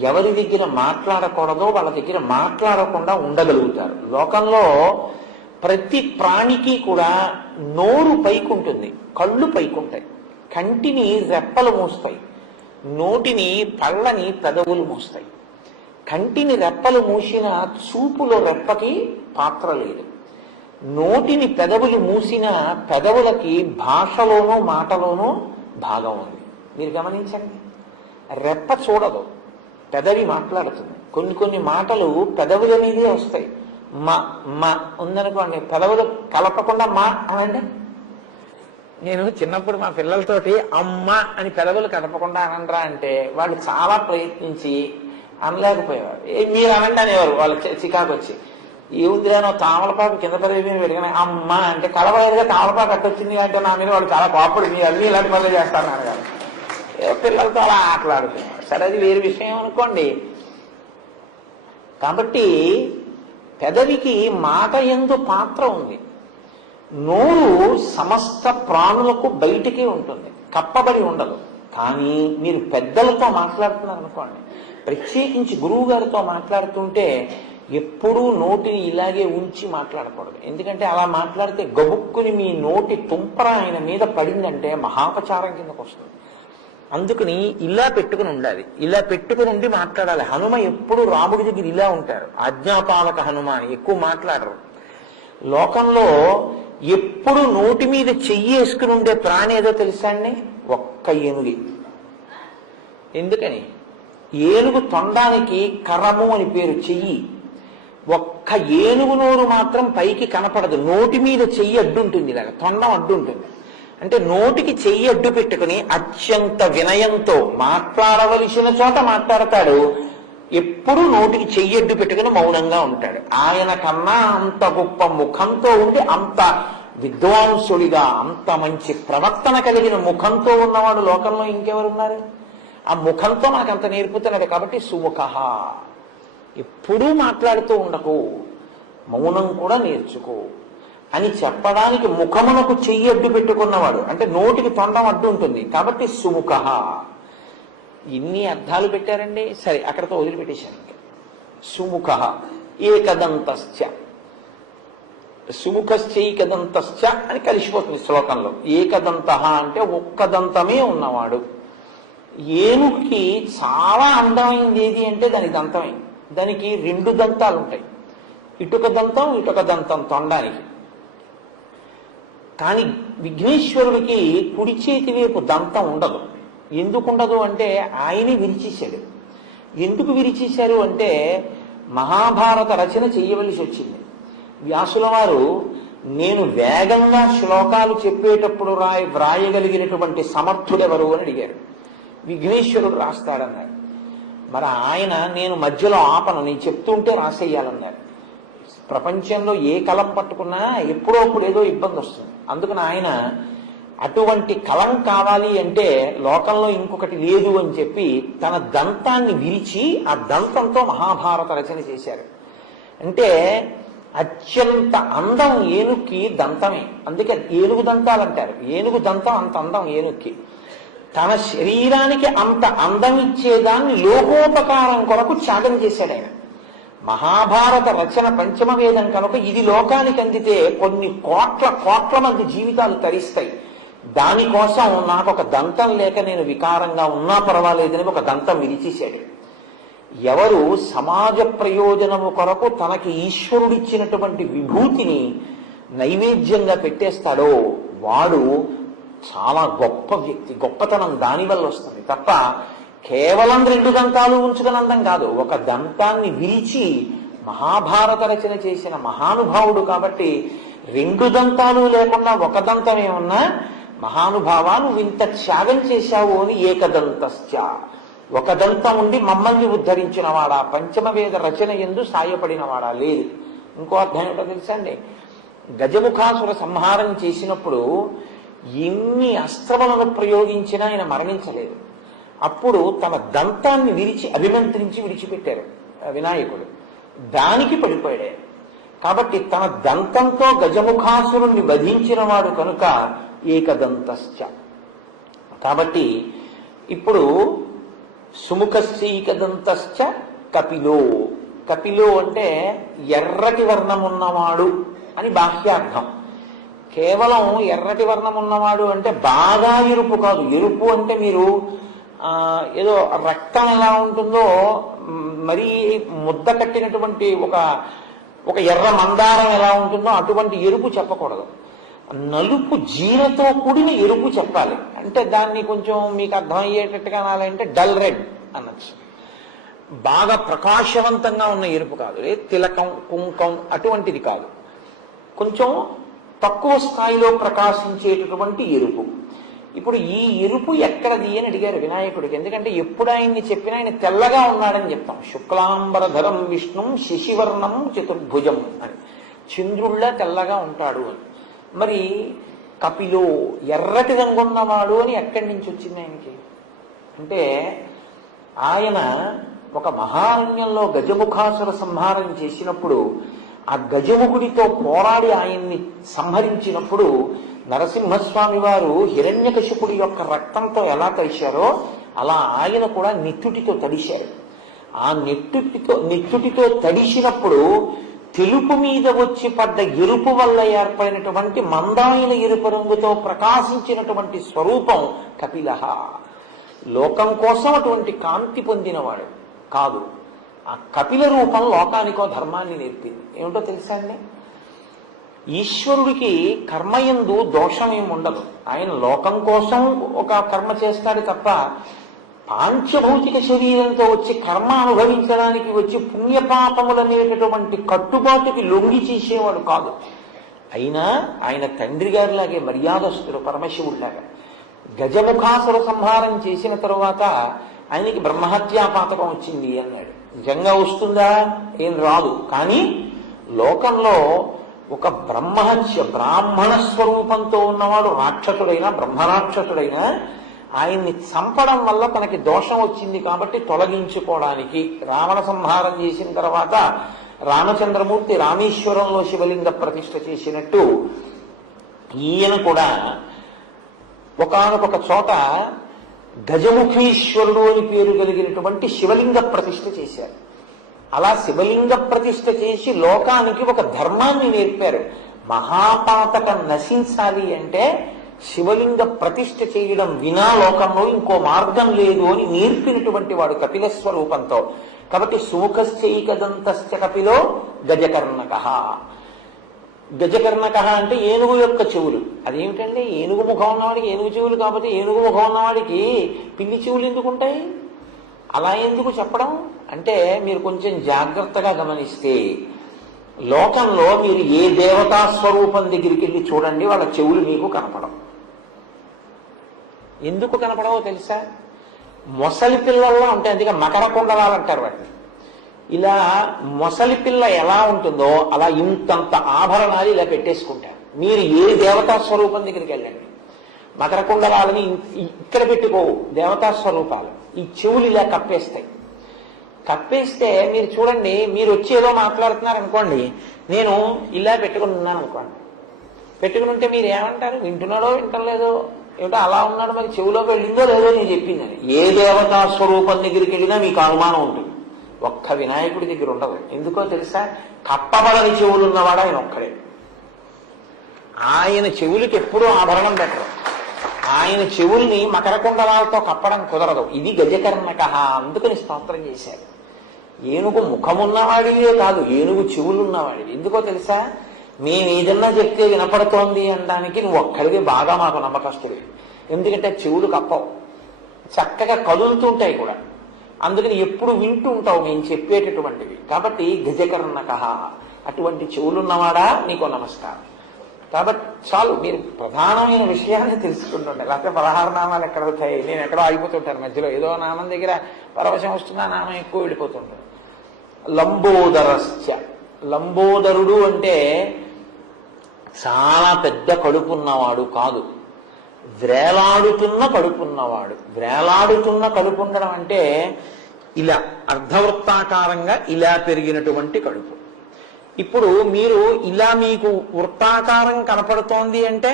ఎవరి దగ్గర మాట్లాడకూడదో వాళ్ళ దగ్గర మాట్లాడకుండా ఉండగలుగుతారు. లోకంలో ప్రతి ప్రాణికి కూడా నోరు పైకుంటుంది, కళ్ళు పైకుంటాయి, కంటిని రెప్పలు మూస్తాయి, నోటిని పళ్ళని పెదవులు మూస్తాయి. కంటిని రెప్పలు మూసిన చూపులో రెప్పకి పాత్ర లేదు. నోటిని పెదవులు మూసిన పెదవులకి భాషలోనూ మాటలోనూ భాగం ఉంది. మీరు గమనించండి, రెప్ప చూడదు, పెదవి మాట్లాడుతుంది. కొన్ని మాటలు పెదవుల మీదే వస్తాయి. మా మా ఉందనుకోండి, పెదవులు కలపకుండా మా అనండి. నేను చిన్నప్పుడు మా పిల్లలతోటి అమ్మ అని పెదవులు కలపకుండా అనండ్రా అంటే వాళ్ళు చాలా ప్రయత్నించి అనలేకపోయేవారు. మీరు అనండి అనేవారు వాళ్ళు చికాకు వచ్చి. ఏముందిరానో తామలపాకు కింద పెదవి మీద పెరిగిన అమ్మ అంటే కలవలేదుగా తామలపాకు అట్టొచ్చింది అంటే నా మీద వాళ్ళు చాలా కోపడు, మీ అన్ని ఇలాంటి పనులు చేస్తారు నాన్నగారు. పిల్లలతో అలా ఆటలాడుతున్నారు. సరే, అది వేరు విషయం అనుకోండి. కాబట్టి పెదవికి మాట యందు పాత్ర ఉంది. నోరు సమస్త ప్రాణులకు బయటికి ఉంటుంది, కప్పబడి ఉండదు. కానీ మీరు పెద్దలతో మాట్లాడుతున్నారు అనుకోండి, ప్రత్యేకించి గురువు గారితో మాట్లాడుతుంటే ఎప్పుడూ నోటిని ఇలాగే ఉంచి మాట్లాడకూడదు. ఎందుకంటే అలా మాట్లాడితే గబుక్కుని మీ నోటి తుంపర ఆయన మీద పడిందంటే మహాపచారం కిందకు వస్తుంది. అందుకని ఇలా పెట్టుకుని ఉండాలి, ఇలా పెట్టుకుని ఉండి మాట్లాడాలి. హనుమ ఎప్పుడు రాముడి దగ్గర ఇలా ఉంటారు, ఆజ్ఞాపాలక హనుమ అని ఎక్కువ మాట్లాడరు. లోకంలో ఎప్పుడు నోటి మీద చెయ్యి వేసుకుని ఉండే ప్రాణి ఏదో తెలుసా అండి? ఒక్క ఏనుగి. ఎందుకని? ఏనుగు తొండానికి కర్రము అని పేరు, చెయ్యి. ఒక్క ఏనుగు నోరు మాత్రం పైకి కనపడదు, నోటి మీద చెయ్యి అడ్డుంటుంది, ఇలాగ తొండం అడ్డుంటుంది. అంటే నోటికి చెయ్యి అడ్డు పెట్టుకుని అత్యంత వినయంతో మాట్లాడవలసిన చోట మాట్లాడతాడు. ఎప్పుడు నోటికి చెయ్యి అడ్డు పెట్టుకుని మౌనంగా ఉంటాడు. ఆయన కన్నా అంత గొప్ప ముఖంతో ఉండి, అంత విద్వాంసుడిగా, అంత మంచి ప్రవర్తన కలిగిన ముఖంతో ఉన్నవాడు లోకంలో ఇంకెవరున్నారు? ఆ ముఖంతో నాకు అంత నేర్పుతున్నాడు. కాబట్టి సుముఖ, ఎప్పుడూ మాట్లాడుతూ ఉండకు, మౌనం కూడా నేర్చుకో అని చెప్పడానికి ముఖమునకు చెయ్యి అడ్డు పెట్టుకున్నవాడు. అంటే నోటికి తొండం అడ్డు ఉంటుంది కాబట్టి సుముఖ. ఇన్ని అర్థాలు పెట్టారండి. సరే, అక్కడతో వదిలిపెట్టేశాను. ఇంకా సుముఖ ఏకదంతశ్చ, సుముఖశ్చైకదంతశ్చ అని కలిసిపోతుంది శ్లోకంలో. ఏకదంత అంటే ఒక్క దంతమే ఉన్నవాడు. ఏనుగుకి చాలా అందమైంది ఏది అంటే దాని దంతమే. దానికి రెండు దంతాలు ఉంటాయి, ఇటుక దంతం ఇటుక దంతం తొండానికి. కానీ విఘ్నేశ్వరుడికి కుడి చేతి వైపు దంతం ఉండదు. ఎందుకు ఉండదు అంటే ఆయనే విరిచేశాడు. ఎందుకు విరిచేశారు అంటే మహాభారత రచన చేయవలసి వచ్చింది. వ్యాసుల వారు, నేను వేగంగా శ్లోకాలు చెప్పేటప్పుడు వ్రాయగలిగినటువంటి సమర్థుడెవరు అని అడిగారు. విఘ్నేశ్వరుడు రాస్తాడన్నారు. మరి ఆయన, నేను మధ్యలో ఆపను, నేను చెప్తుంటే రాసేయాలన్నారు. ప్రపంచంలో ఏ కలం పట్టుకున్నా ఎప్పుడో అప్పుడు ఏదో ఇబ్బంది వస్తుంది. అందుకని ఆయన అటువంటి కలం కావాలి అంటే లోకంలో ఇంకొకటి లేదు అని చెప్పి తన దంతాన్ని విరిచి ఆ దంతంతో మహాభారత రచన చేశారు. అంటే అత్యంత అందం ఏనుగుకి దంతమే. అందుకే ఏనుగు దంతాలు అంటారు. ఏనుగు దంతం అంత అందం ఏనుగుకి. తన శరీరానికి అంత అందం ఇచ్చేదాన్ని లోకోపకారం కొరకు త్యాగం చేశాడు ఆయన. మహాభారత రచన పంచమ వేదం కనుక ఇది లోకానికి అందితే కొన్ని కోట్ల మంది జీవితాలు తరిస్తాయి. దానికోసం నాకు ఒక దంతం లేక నేను వికారంగా ఉన్నా పర్వాలేదని ఒక దంతం విరిచేశాడు. ఎవరు సమాజ ప్రయోజనము కొరకు తనకి ఈశ్వరుడిచ్చినటువంటి విభూతిని నైవేద్యంగా పెట్టేస్తాడో వాడు చాలా గొప్ప వ్యక్తి. గొప్పతనం దానివల్ల వస్తుంది తప్ప కేవలం రెండు దంతాలు ఉంచుకుని అందం కాదు. ఒక దంతాన్ని విరిచి మహాభారత రచన చేసిన మహానుభావుడు కాబట్టి రెండు దంతాలు లేకుండా ఒక దంతం ఏమన్నా మహానుభావా నువ్వు ఇంత త్యాగం చేశావు అని ఏకదంతశ్చ, ఒక దంతం ఉండి మమ్మల్ని ఉద్ధరించిన వాడా, పంచమ వేద రచన ఎందు సాయపడినవాడా లేదు. ఇంకో అర్థం ఏంటో తెలుసా అండి? గజముఖాసుర సంహారం చేసినప్పుడు ఎన్ని అస్త్రములను ప్రయోగించినా ఆయన మరణించలేదు. అప్పుడు తమ దంతాన్ని విరిచి అభిమంత్రించి విడిచిపెట్టారు వినాయకుడు. దానికి పడిపోయాడు. కాబట్టి తన దంతంతో గజముఖాసురుణ్ణి వధించిన వాడు కనుక ఏకదంతశ్చ. కాబట్టి ఇప్పుడు సుముఖశ్చైకదంతశ్చ కపిలో. కపిలో అంటే ఎర్రటి వర్ణం ఉన్నవాడు అని బాహ్యార్థం. కేవలం ఎర్రటి వర్ణం ఉన్నవాడు అంటే బాగా ఎరుపు కాదు. ఎరుపు అంటే మీరు ఏదో రక్తం ఎలా ఉంటుందో మరీ ముద్ద కట్టినటువంటి ఒక ఎర్ర మందారం ఎలా ఉంటుందో అటువంటి ఎరుపు చెప్పకూడదు. నలుపు జీరతో కూడిన ఎరుపు చెప్పాలి. అంటే దాన్ని కొంచెం మీకు అర్థమయ్యేటట్టుగా అనాలంటే డల్ రెడ్ అనొచ్చు. బాగా ప్రకాశవంతంగా ఉన్న ఎరుపు కాదు, తిలకం కుంకం అటువంటిది కాదు, కొంచెం తక్కువ స్థాయిలో ప్రకాశించేటటువంటి ఎరుపు. ఇప్పుడు ఈ ఎరుపు ఎక్కడది అని అడిగారు వినాయకుడికి. ఎందుకంటే ఎప్పుడు ఆయన్ని చెప్పినా ఆయన తెల్లగా ఉన్నాడని చెప్తాం. శుక్లాంబరధరం విష్ణుం శశివర్ణం చతుర్భుజం అని, చంద్రుళ్ళ తెల్లగా ఉంటాడు అని. మరి కపిలో ఎర్రటి రంగున్నవాడు అని ఎక్కడి నుంచి వచ్చింది ఆయనకి అంటే, ఆయన ఒక మహారణ్యంలో గజముఖాసుర సంహారం చేసినప్పుడు ఆ గజముఖుడితో పోరాడి ఆయన్ని సంహరించినప్పుడు నరసింహస్వామి వారు హిరణ్యకశిపుడి యొక్క రక్తంతో ఎలా తడిశారో అలా ఆయన కూడా నెత్తుటితో తడిశారు. ఆ నెత్తుటితో తడిసినప్పుడు తెలుపు మీద వచ్చి పడ్డ ఎరుపు వల్ల ఏర్పడినటువంటి మందాయిన ఎరుపు రంగుతో ప్రకాశించినటువంటి స్వరూపం కపిలః. లోకం కోసం అటువంటి కాంతి పొందినవాడు కాదు. ఆ కపిల రూపం లోకానికో ధర్మాన్ని నేర్పింది. ఏమిటో తెలుసా అండి, ఈశ్వరుడికి కర్మయందు దోషమేమి ఉండదు. ఆయన లోకం కోసం ఒక కర్మ చేస్తాడు తప్ప పాంచభౌతిక శరీరంతో వచ్చి కర్మ అనుభవించడానికి వచ్చి పుణ్యపాపములనేటటువంటి కట్టుబాటుకి లొంగి చేసేవాడు కాదు. అయినా ఆయన తండ్రి గారిలాగే మర్యాదస్తుడు, పరమశివుడిలాగా. గజముఖాసుర సంహారం చేసిన తరువాత ఆయనకి బ్రహ్మహత్యా పాతకం వచ్చింది అన్నాడు. నిజంగా వస్తుందా? ఏం రాదు. కానీ లోకంలో ఒక బ్రాహ్మణ స్వరూపంతో ఉన్నవాడు రాక్షసుడైనా బ్రహ్మరాక్షసుడైనా ఆయన్ని చంపడం వల్ల తనకి దోషం వచ్చింది కాబట్టి తొలగించుకోవడానికి రావణ సంహారం చేసిన తర్వాత రామచంద్రమూర్తి రామేశ్వరంలో శివలింగ ప్రతిష్ఠ చేసినట్టు ఈయన కూడా ఒకానొక చోట గజముఖీశ్వరుడు అని పేరు కలిగినటువంటి శివలింగ ప్రతిష్ఠ చేశారు. అలా శివలింగ ప్రతిష్ఠ చేసి లోకానికి ఒక ధర్మాన్ని నేర్పారు. మహాపాతకం నశించాలి అంటే శివలింగ ప్రతిష్ఠ చేయడం వినా లోకంలో ఇంకో మార్గం లేదు అని నేర్పినటువంటి వాడు కపిల స్వరూపంతో. కాబట్టి సుముఖశ్చైకదంతశ్చ కపిలో గజకర్ణకః. గజకర్ణకః అంటే ఏనుగు యొక్క చెవులు. అదేమిటండి, ఏనుగు ముఖం ఉన్నవాడికి ఏనుగు చెవులు, కాకపోతే ఏనుగు ముఖం ఉన్నవాడికి పిల్లి చెవులు ఎందుకు ఉంటాయి? అలా ఎందుకు చెప్పడం అంటే, మీరు కొంచెం జాగ్రత్తగా గమనిస్తే లోకంలో మీరు ఏ దేవతా స్వరూపం దగ్గరికి వెళ్ళి చూడండి, వాళ్ళ చెవులు మీకు కనపడవు. ఎందుకు కనపడవో తెలుసా? మొసలి పిల్లల్లో ఉంటాయి. అందుకే మకర కుండలాలు అంటారు వాటిని. ఇలా మొసలి పిల్ల ఎలా ఉంటుందో అలా ఇంతంత ఆభరణాలు ఇలా పెట్టేసుకుంటారు. మీరు ఏ దేవతా స్వరూపం దగ్గరికి వెళ్ళండి, మకర కుండలాలని ఇక్కడ పెట్టుకోవు దేవతా స్వరూపాలు. ఈ చెవులు ఇలా కప్పేస్తాయి. కప్పేస్తే మీరు చూడండి, మీరు వచ్చి ఏదో మాట్లాడుతున్నారు అనుకోండి, నేను ఇలా పెట్టుకుని ఉన్నాను అనుకోండి, పెట్టుకుని ఉంటే మీరు ఏమంటారు? వింటున్నాడో వింటలేదో, ఏమిటో అలా ఉన్నాడు, మరి చెవులోకి వెళ్ళిందో లేదో నేను చెప్పిందని. ఏ దేవతా స్వరూపం దగ్గరికి వెళ్ళినా మీకు అనుమానం ఉంటుంది. ఒక్క వినాయకుడి దగ్గర ఉండదు. ఎందుకో తెలుసా? కప్పబడని చెవులు ఉన్నవాడు ఆయన ఒక్కడే. ఆయన చెవులకి ఎప్పుడూ ఆభరణం పెట్టరు. ఆయన చెవుల్ని మకర కుండలాలతో కప్పడం కుదరదు. ఇది గజకర్ణకః. అందుకని స్తోత్రం చేశారు. ఏనుగు ముఖమున్నవాడివే కాదు, ఏనుగు చెవులున్నవాడివి. ఎందుకో తెలుసా? మేము ఏదన్నా చెప్తే వినపడుతోంది అనడానికి నువ్వు ఒక్కడివి బాగా మాకు నమ్మకస్తుడివి. ఎందుకంటే చెవులు కప్పవు, చక్కగా కదులుతుంటాయి కూడా. అందుకని ఎప్పుడు వింటూ ఉంటావు మేము చెప్పేటటువంటివి. కాబట్టి గజకర్ణకః, అటువంటి చెవులున్నవాడా నీకు నమస్కారం. కాబట్టి చాలు, మీరు ప్రధానమైన విషయాన్ని తెలుసుకుంటుండే. లేకపోతే 16 నామాలు ఎక్కడ అవుతాయి? నేను ఎక్కడో ఆగిపోతుంటాను మధ్యలో. ఏదో నామం దగ్గర పరవశం వస్తున్నా నామం ఎక్కువ వెళ్ళిపోతుంటాను. లంబోదరశ్చ. లంబోదరుడు అంటే చాలా పెద్ద కడుపున్నవాడు కాదు, వ్రేలాడుతున్న కడుపున్నవాడు. వ్రేలాడుతున్న కడుపు ఉండడం అంటే ఇలా అర్ధవృత్తాకారంగా ఇలా పెరిగినటువంటి కడుపు. ఇప్పుడు మీరు ఇలా మీకు వృత్తాకారం కనపడుతోంది అంటే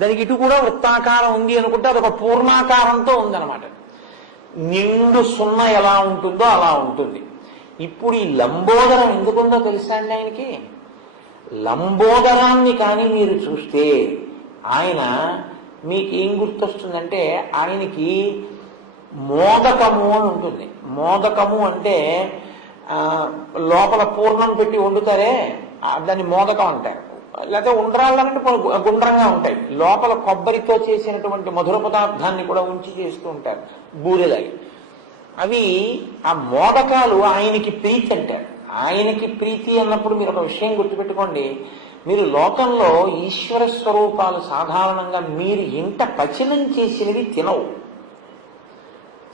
దానికి ఇటు కూడా వృత్తాకారం ఉంది అనుకుంటే అదొక పూర్ణాకారంతో ఉందన్నమాట. నిండు సున్న ఎలా ఉంటుందో అలా ఉంటుంది. ఇప్పుడు ఈ లంబోదరం ఎందుకుందో తెలుసా అండి ఆయనకి? లంబోదరాన్ని కానీ మీరు చూస్తే ఆయన మీకేం గుర్తొస్తుందంటే, ఆయనకి మోదకము అని ఉంటుంది. మోదకము అంటే లోపల పూర్ణం పెట్టి వండుతారే దాన్ని మోదకం అంటారు. లేకపోతే ఉండ్రాళ్ళంటే గుండ్రంగా ఉంటాయి, లోపల కొబ్బరితో చేసినటువంటి మధుర పదార్థాన్ని కూడా ఉంచి చేస్తూ ఉంటారు బూరెలాగి. అవి ఆ మోదకాలు ఆయనకి ప్రీతి అంటారు. ఆయనకి ప్రీతి అన్నప్పుడు మీరు ఒక విషయం గుర్తుపెట్టుకోండి, మీరు లోకంలో ఈశ్వర స్వరూపాలు సాధారణంగా మీరు ఇంట పచనం చేసినవి తినవు,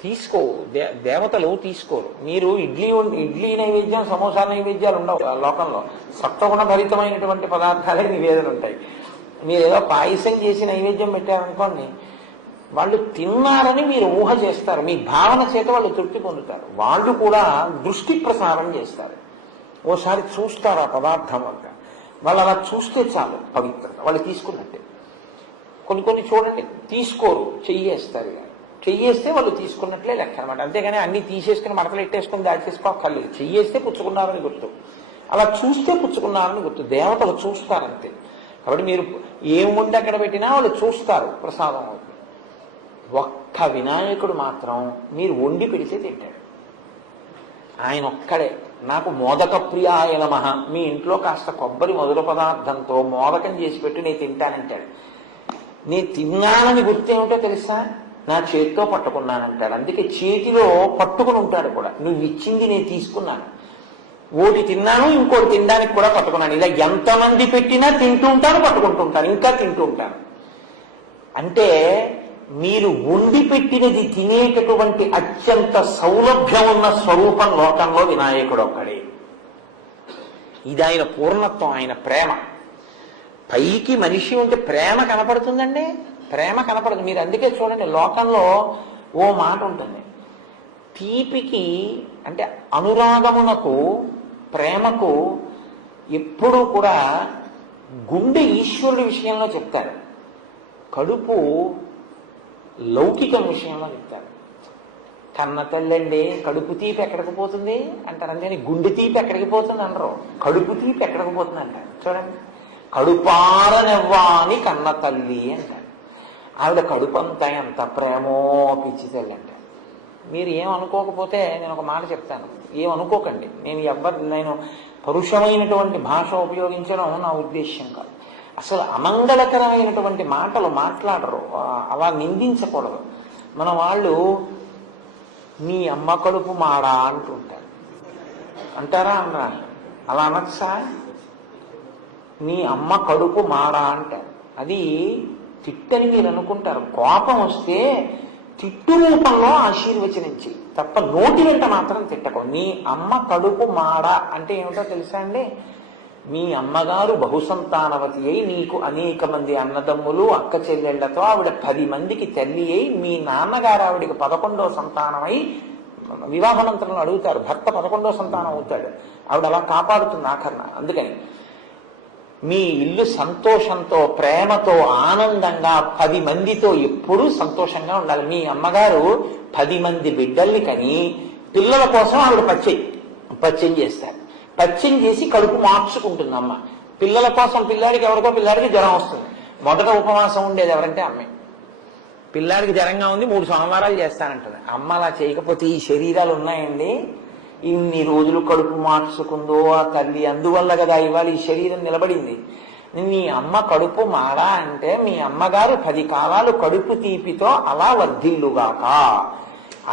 తీసుకో, దేవతలు తీసుకోరు. మీరు ఇడ్లీ నైవేద్యం, సమోసా నైవేద్యాలు ఉండవు లోకంలో. సత్వగుణ భరితమైనటువంటి పదార్థాలే నివేదన ఉంటాయి. మీరు ఏదో పాయసం చేసి నైవేద్యం పెట్టారనుకోండి, వాళ్ళు తిన్నారని మీరు ఊహ చేస్తారు, మీ భావన చేత వాళ్ళు తృప్తి పొందుతారు. వాళ్ళు కూడా దృష్టి ప్రసారం చేస్తారు. ఓసారి చూస్తారు ఆ పదార్థం అంతా, వాళ్ళు అలా చూస్తే చాలు పవిత్రత, వాళ్ళు తీసుకున్నట్టే. కొన్ని చూడండి తీసుకోరు, చెయ్యేస్తారు. చెయ్యేస్తే వాళ్ళు తీసుకున్నట్లే లెక్క అనమాట. అంతేగాని అన్ని తీసేసుకుని మడతలు ఎట్టేసుకుని దాచేసుకోక్కర్లేదు. చెయ్యేస్తే పుచ్చుకున్నారని గుర్తు, అలా చూస్తే పుచ్చుకున్నారని గుర్తు. దేవతలు చూస్తారంతే. కాబట్టి మీరు ఏం వండి అక్కడ పెట్టినా వాళ్ళు చూస్తారు, ప్రసాదం అవుతుంది. ఒక్క వినాయకుడు మాత్రం మీరు వండి పెడితే తింటాడు. ఆయన ఒక్కడే నాకు మోదక ప్రియాయ నమః, మీ ఇంట్లో కాస్త కొబ్బరి మధుర పదార్థంతో మోదకం చేసి పెట్టి నేను తింటానంటాడు. నేను తిన్నానని గుర్తేమిటో తెలుసా, నా చేతితో పట్టుకున్నానంటాడు. అందుకే చేతిలో పట్టుకుని ఉంటాడు కూడా, నువ్వు ఇచ్చింది నేను తీసుకున్నాను, ఓటి తిన్నాను ఇంకోటి తినడానికి కూడా పట్టుకున్నాను. ఇలా ఎంతమంది పెట్టినా తింటూ ఉంటాను, పట్టుకుంటూ ఉంటాను, ఇంకా తింటూ ఉంటాను. అంటే మీరు వండి పెట్టినది తినేటటువంటి అత్యంత సౌలభ్యం ఉన్న స్వరూపం లోకంలో వినాయకుడు ఒక్కడే. ఇది ఆయన పూర్ణత్వం, ఆయన ప్రేమ. పైకి మనిషి ఉంటే ప్రేమ కనపడుతుందండి, ప్రేమ కనపడదు. మీరు అందుకే చూడండి, లోకంలో ఓ మాట ఉంటుంది, తీపికి అంటే అనురాగమునకు ప్రేమకు ఎప్పుడూ కూడా గుండె ఈశ్వరుడి విషయంలో చెప్తారు, కడుపు లౌకికం విషయంలో చెప్తారు. కన్న తల్లండి కడుపు తీపి ఎక్కడికి పోతుంది అంటారు, అందుకని గుండె తీపి ఎక్కడికి పోతుంది అనరు, కడుపు తీపి ఎక్కడికి పోతుంది అంటారు. చూడండి, కడుపారనెవ్వాని కన్న తల్లి అంటారు. ఆవిడ కడుపంతా ఎంత ప్రేమో పిచ్చి తల్లి అంటారు. మీరు ఏమనుకోకపోతే నేను ఒక మాట చెప్తాను, ఏమనుకోకండి. నేను పరుషమైనటువంటి భాష ఉపయోగించడం నా ఉద్దేశ్యం కాదు. అసలు అమంగళకరమైనటువంటి మాటలు మాట్లాడరు, అలా నిందించకూడదు. మన వాళ్ళు మీ అమ్మ కడుపు మాడా అంటుంటారు, అంటారా అనరా? అలా అనొచ్చా? మీ అమ్మ కడుపు మాడా అంటారు. అది తిట్టని మీరు అనుకుంటారు. కోపం వస్తే తిట్టు రూపంలో ఆశీర్వచనించి తప్ప నోటి వెంట మాత్రం తిట్టకు. నీ అమ్మ కడుపు మాడ అంటే ఏమిటో తెలుసా అండి? మీ అమ్మగారు బహుసంతానవతి అయి నీకు అనేక మంది అన్నదమ్ములు అక్క చెల్లెళ్లతో ఆవిడ 10 మందికి తల్లి అయి, మీ నాన్నగారు ఆవిడికి 11వ సంతానమై, వివాహమంత్రంలో అడుగుతారు భర్త 11వ సంతానం అవుతాడు, ఆవిడ అలా కాపాడుతుంది ఆఖరణ. అందుకని మీ ఇల్లు సంతోషంతో ప్రేమతో ఆనందంగా 10 మందితో ఎప్పుడూ సంతోషంగా ఉండాలి. మీ అమ్మగారు 10 మంది బిడ్డల్ని కని పిల్లల కోసం ఆవిడ పచ్చం చేస్తారు. పచ్చం చేసి కడుపు మార్చుకుంటుంది అమ్మ. పిల్లల కోసం పిల్లాడికి ఎవరికో పిల్లాడికి జ్వరం వస్తుంది, మొదట ఉపవాసం ఉండేది ఎవరంటే అమ్మే. పిల్లాడికి జ్వరంగా ఉంది 3 సోమవారాలు చేస్తానంటుంది. అమ్మ అలా చేయకపోతే ఈ శరీరాలు ఉన్నాయండి, ఇన్ని రోజులు కడుపు మార్చుకుందో ఆ తల్లి, అందువల్ల కదా ఇవాళ ఈ శరీరం నిలబడింది. మీ అమ్మ కడుపు మాడా అంటే మీ అమ్మగారు 10 కాలాలు కడుపు తీపితో అలా వర్ధిల్లుగాక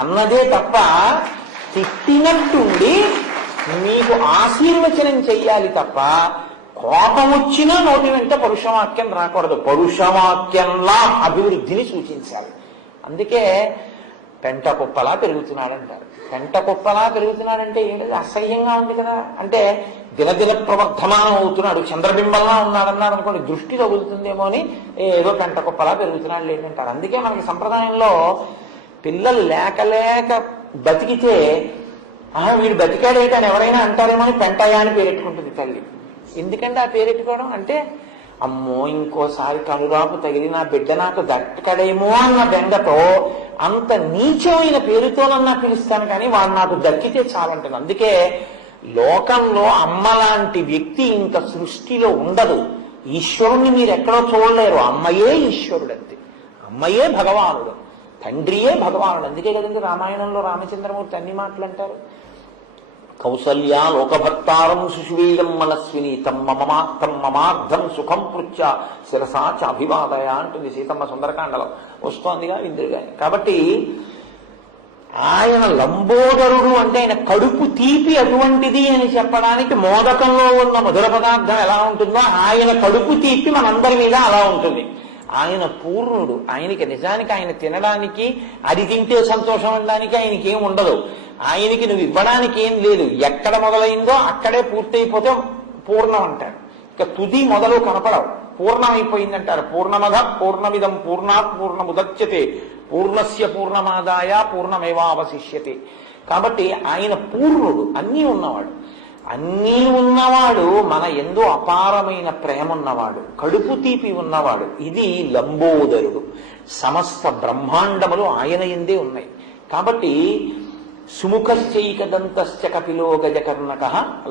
అన్నదే తప్ప తిట్టినట్టుండి మీకు ఆశీర్వచనం చెయ్యాలి తప్ప కోపం వచ్చినా నోటి వెంట పరుషవాక్యం రాకూడదు. పరుషవాక్యంలా అభివృద్ధిని సూచించాలి. అందుకే పెంట కుప్పలా పెరుగుతున్నాడంటారు. పెంట కుప్పలా పెరుగుతున్నాడంటే ఏంటది? అసహ్యంగా ఉంది కదా. అంటే దినదిన ప్రవర్ధమానం అవుతున్నాడు, చంద్రబింబంలా ఉన్నాడన్నారు అనుకోండి, దృష్టి తగులుతుందేమో అని ఏదో పెంట కుప్పలా పెరుగుతున్నాడు లేదంటారు. అందుకే మనకి సంప్రదాయంలో పిల్లలు లేక లేక బతికితే వీడు బతికాడేట అని ఎవరైనా అంటారేమో అని పెంటయ్య అని పేరెట్టుకుంటుంది తల్లి. ఎందుకంటే ఆ పేరెట్టుకోవడం అంటే, అమ్మో ఇంకోసారి కనురాపు తగిలి నా బిడ్డ నాకు దక్కడేమో అన్న బెంగతో అంత నీచమైన పేరుతోనన్నా పిలుస్తాను, కానీ వాడు నాకు దక్కితే చాలంటాను. అందుకే లోకంలో అమ్మ లాంటి వ్యక్తి ఇంకా సృష్టిలో ఉండదు. ఈశ్వరుణ్ణి మీరు ఎక్కడో చూడలేరు, అమ్మయే ఈశ్వరుడు అంతే, అమ్మయే భగవానుడు. తండ్రియే భగవానుడు. అందుకే కదండి రామాయణంలో రామచంద్రమూర్తి అన్ని మాటలు అంటారు. కౌసల్య లోకభర్తారం సుషువీయం మనస్విని మమార్థం సుఖం పృచ్చ శిరసా చాభివాదయ అంటుంది సీతమ్మ సుందరకాండలో, వస్తోందిగా ఇంద్రుగా. కాబట్టి ఆయన లంబోదరుడు అంటే ఆయన కడుపు తీపి అటువంటిది అని చెప్పడానికి మోదకంలో ఉన్న మధుర పదార్థం ఎలా ఉంటుందో ఆయన కడుపు తీపి మనందరి మీద అలా ఉంటుంది. ఆయన పూర్ణుడు. ఆయనకి నిజానికి ఆయన తినడానికి అది తింటే సంతోషం అనడానికి ఆయనకి ఏం ఉండదు. ఆయనకి నువ్వు ఇవ్వడానికి ఏం లేదు. ఎక్కడ మొదలైందో అక్కడే పూర్తయిపోతే పూర్ణం అంటారు. ఇక తుది మొదలు కనపడవు. పూర్ణమైపోయిందంటారు. పూర్ణమద పూర్ణమిదం పూర్ణాత్ పూర్ణముదచ్యతే పూర్ణస్య పూర్ణమాదాయ పూర్ణమేవావశిష్యతే. కాబట్టి ఆయన పూర్ణుడు, అన్నీ ఉన్నవాడు. అన్నీ ఉన్నవాడు, మన యందు అపారమైన ప్రేమ ఉన్నవాడు, కడుపు తీపి ఉన్నవాడు. ఇది లంబోదరుడు. సమస్త బ్రహ్మాండములు ఆయన యందే ఉన్నాయి. కాబట్టి సుముఖశ్చైకదంతశ్చ కపిలో గజకర్ణక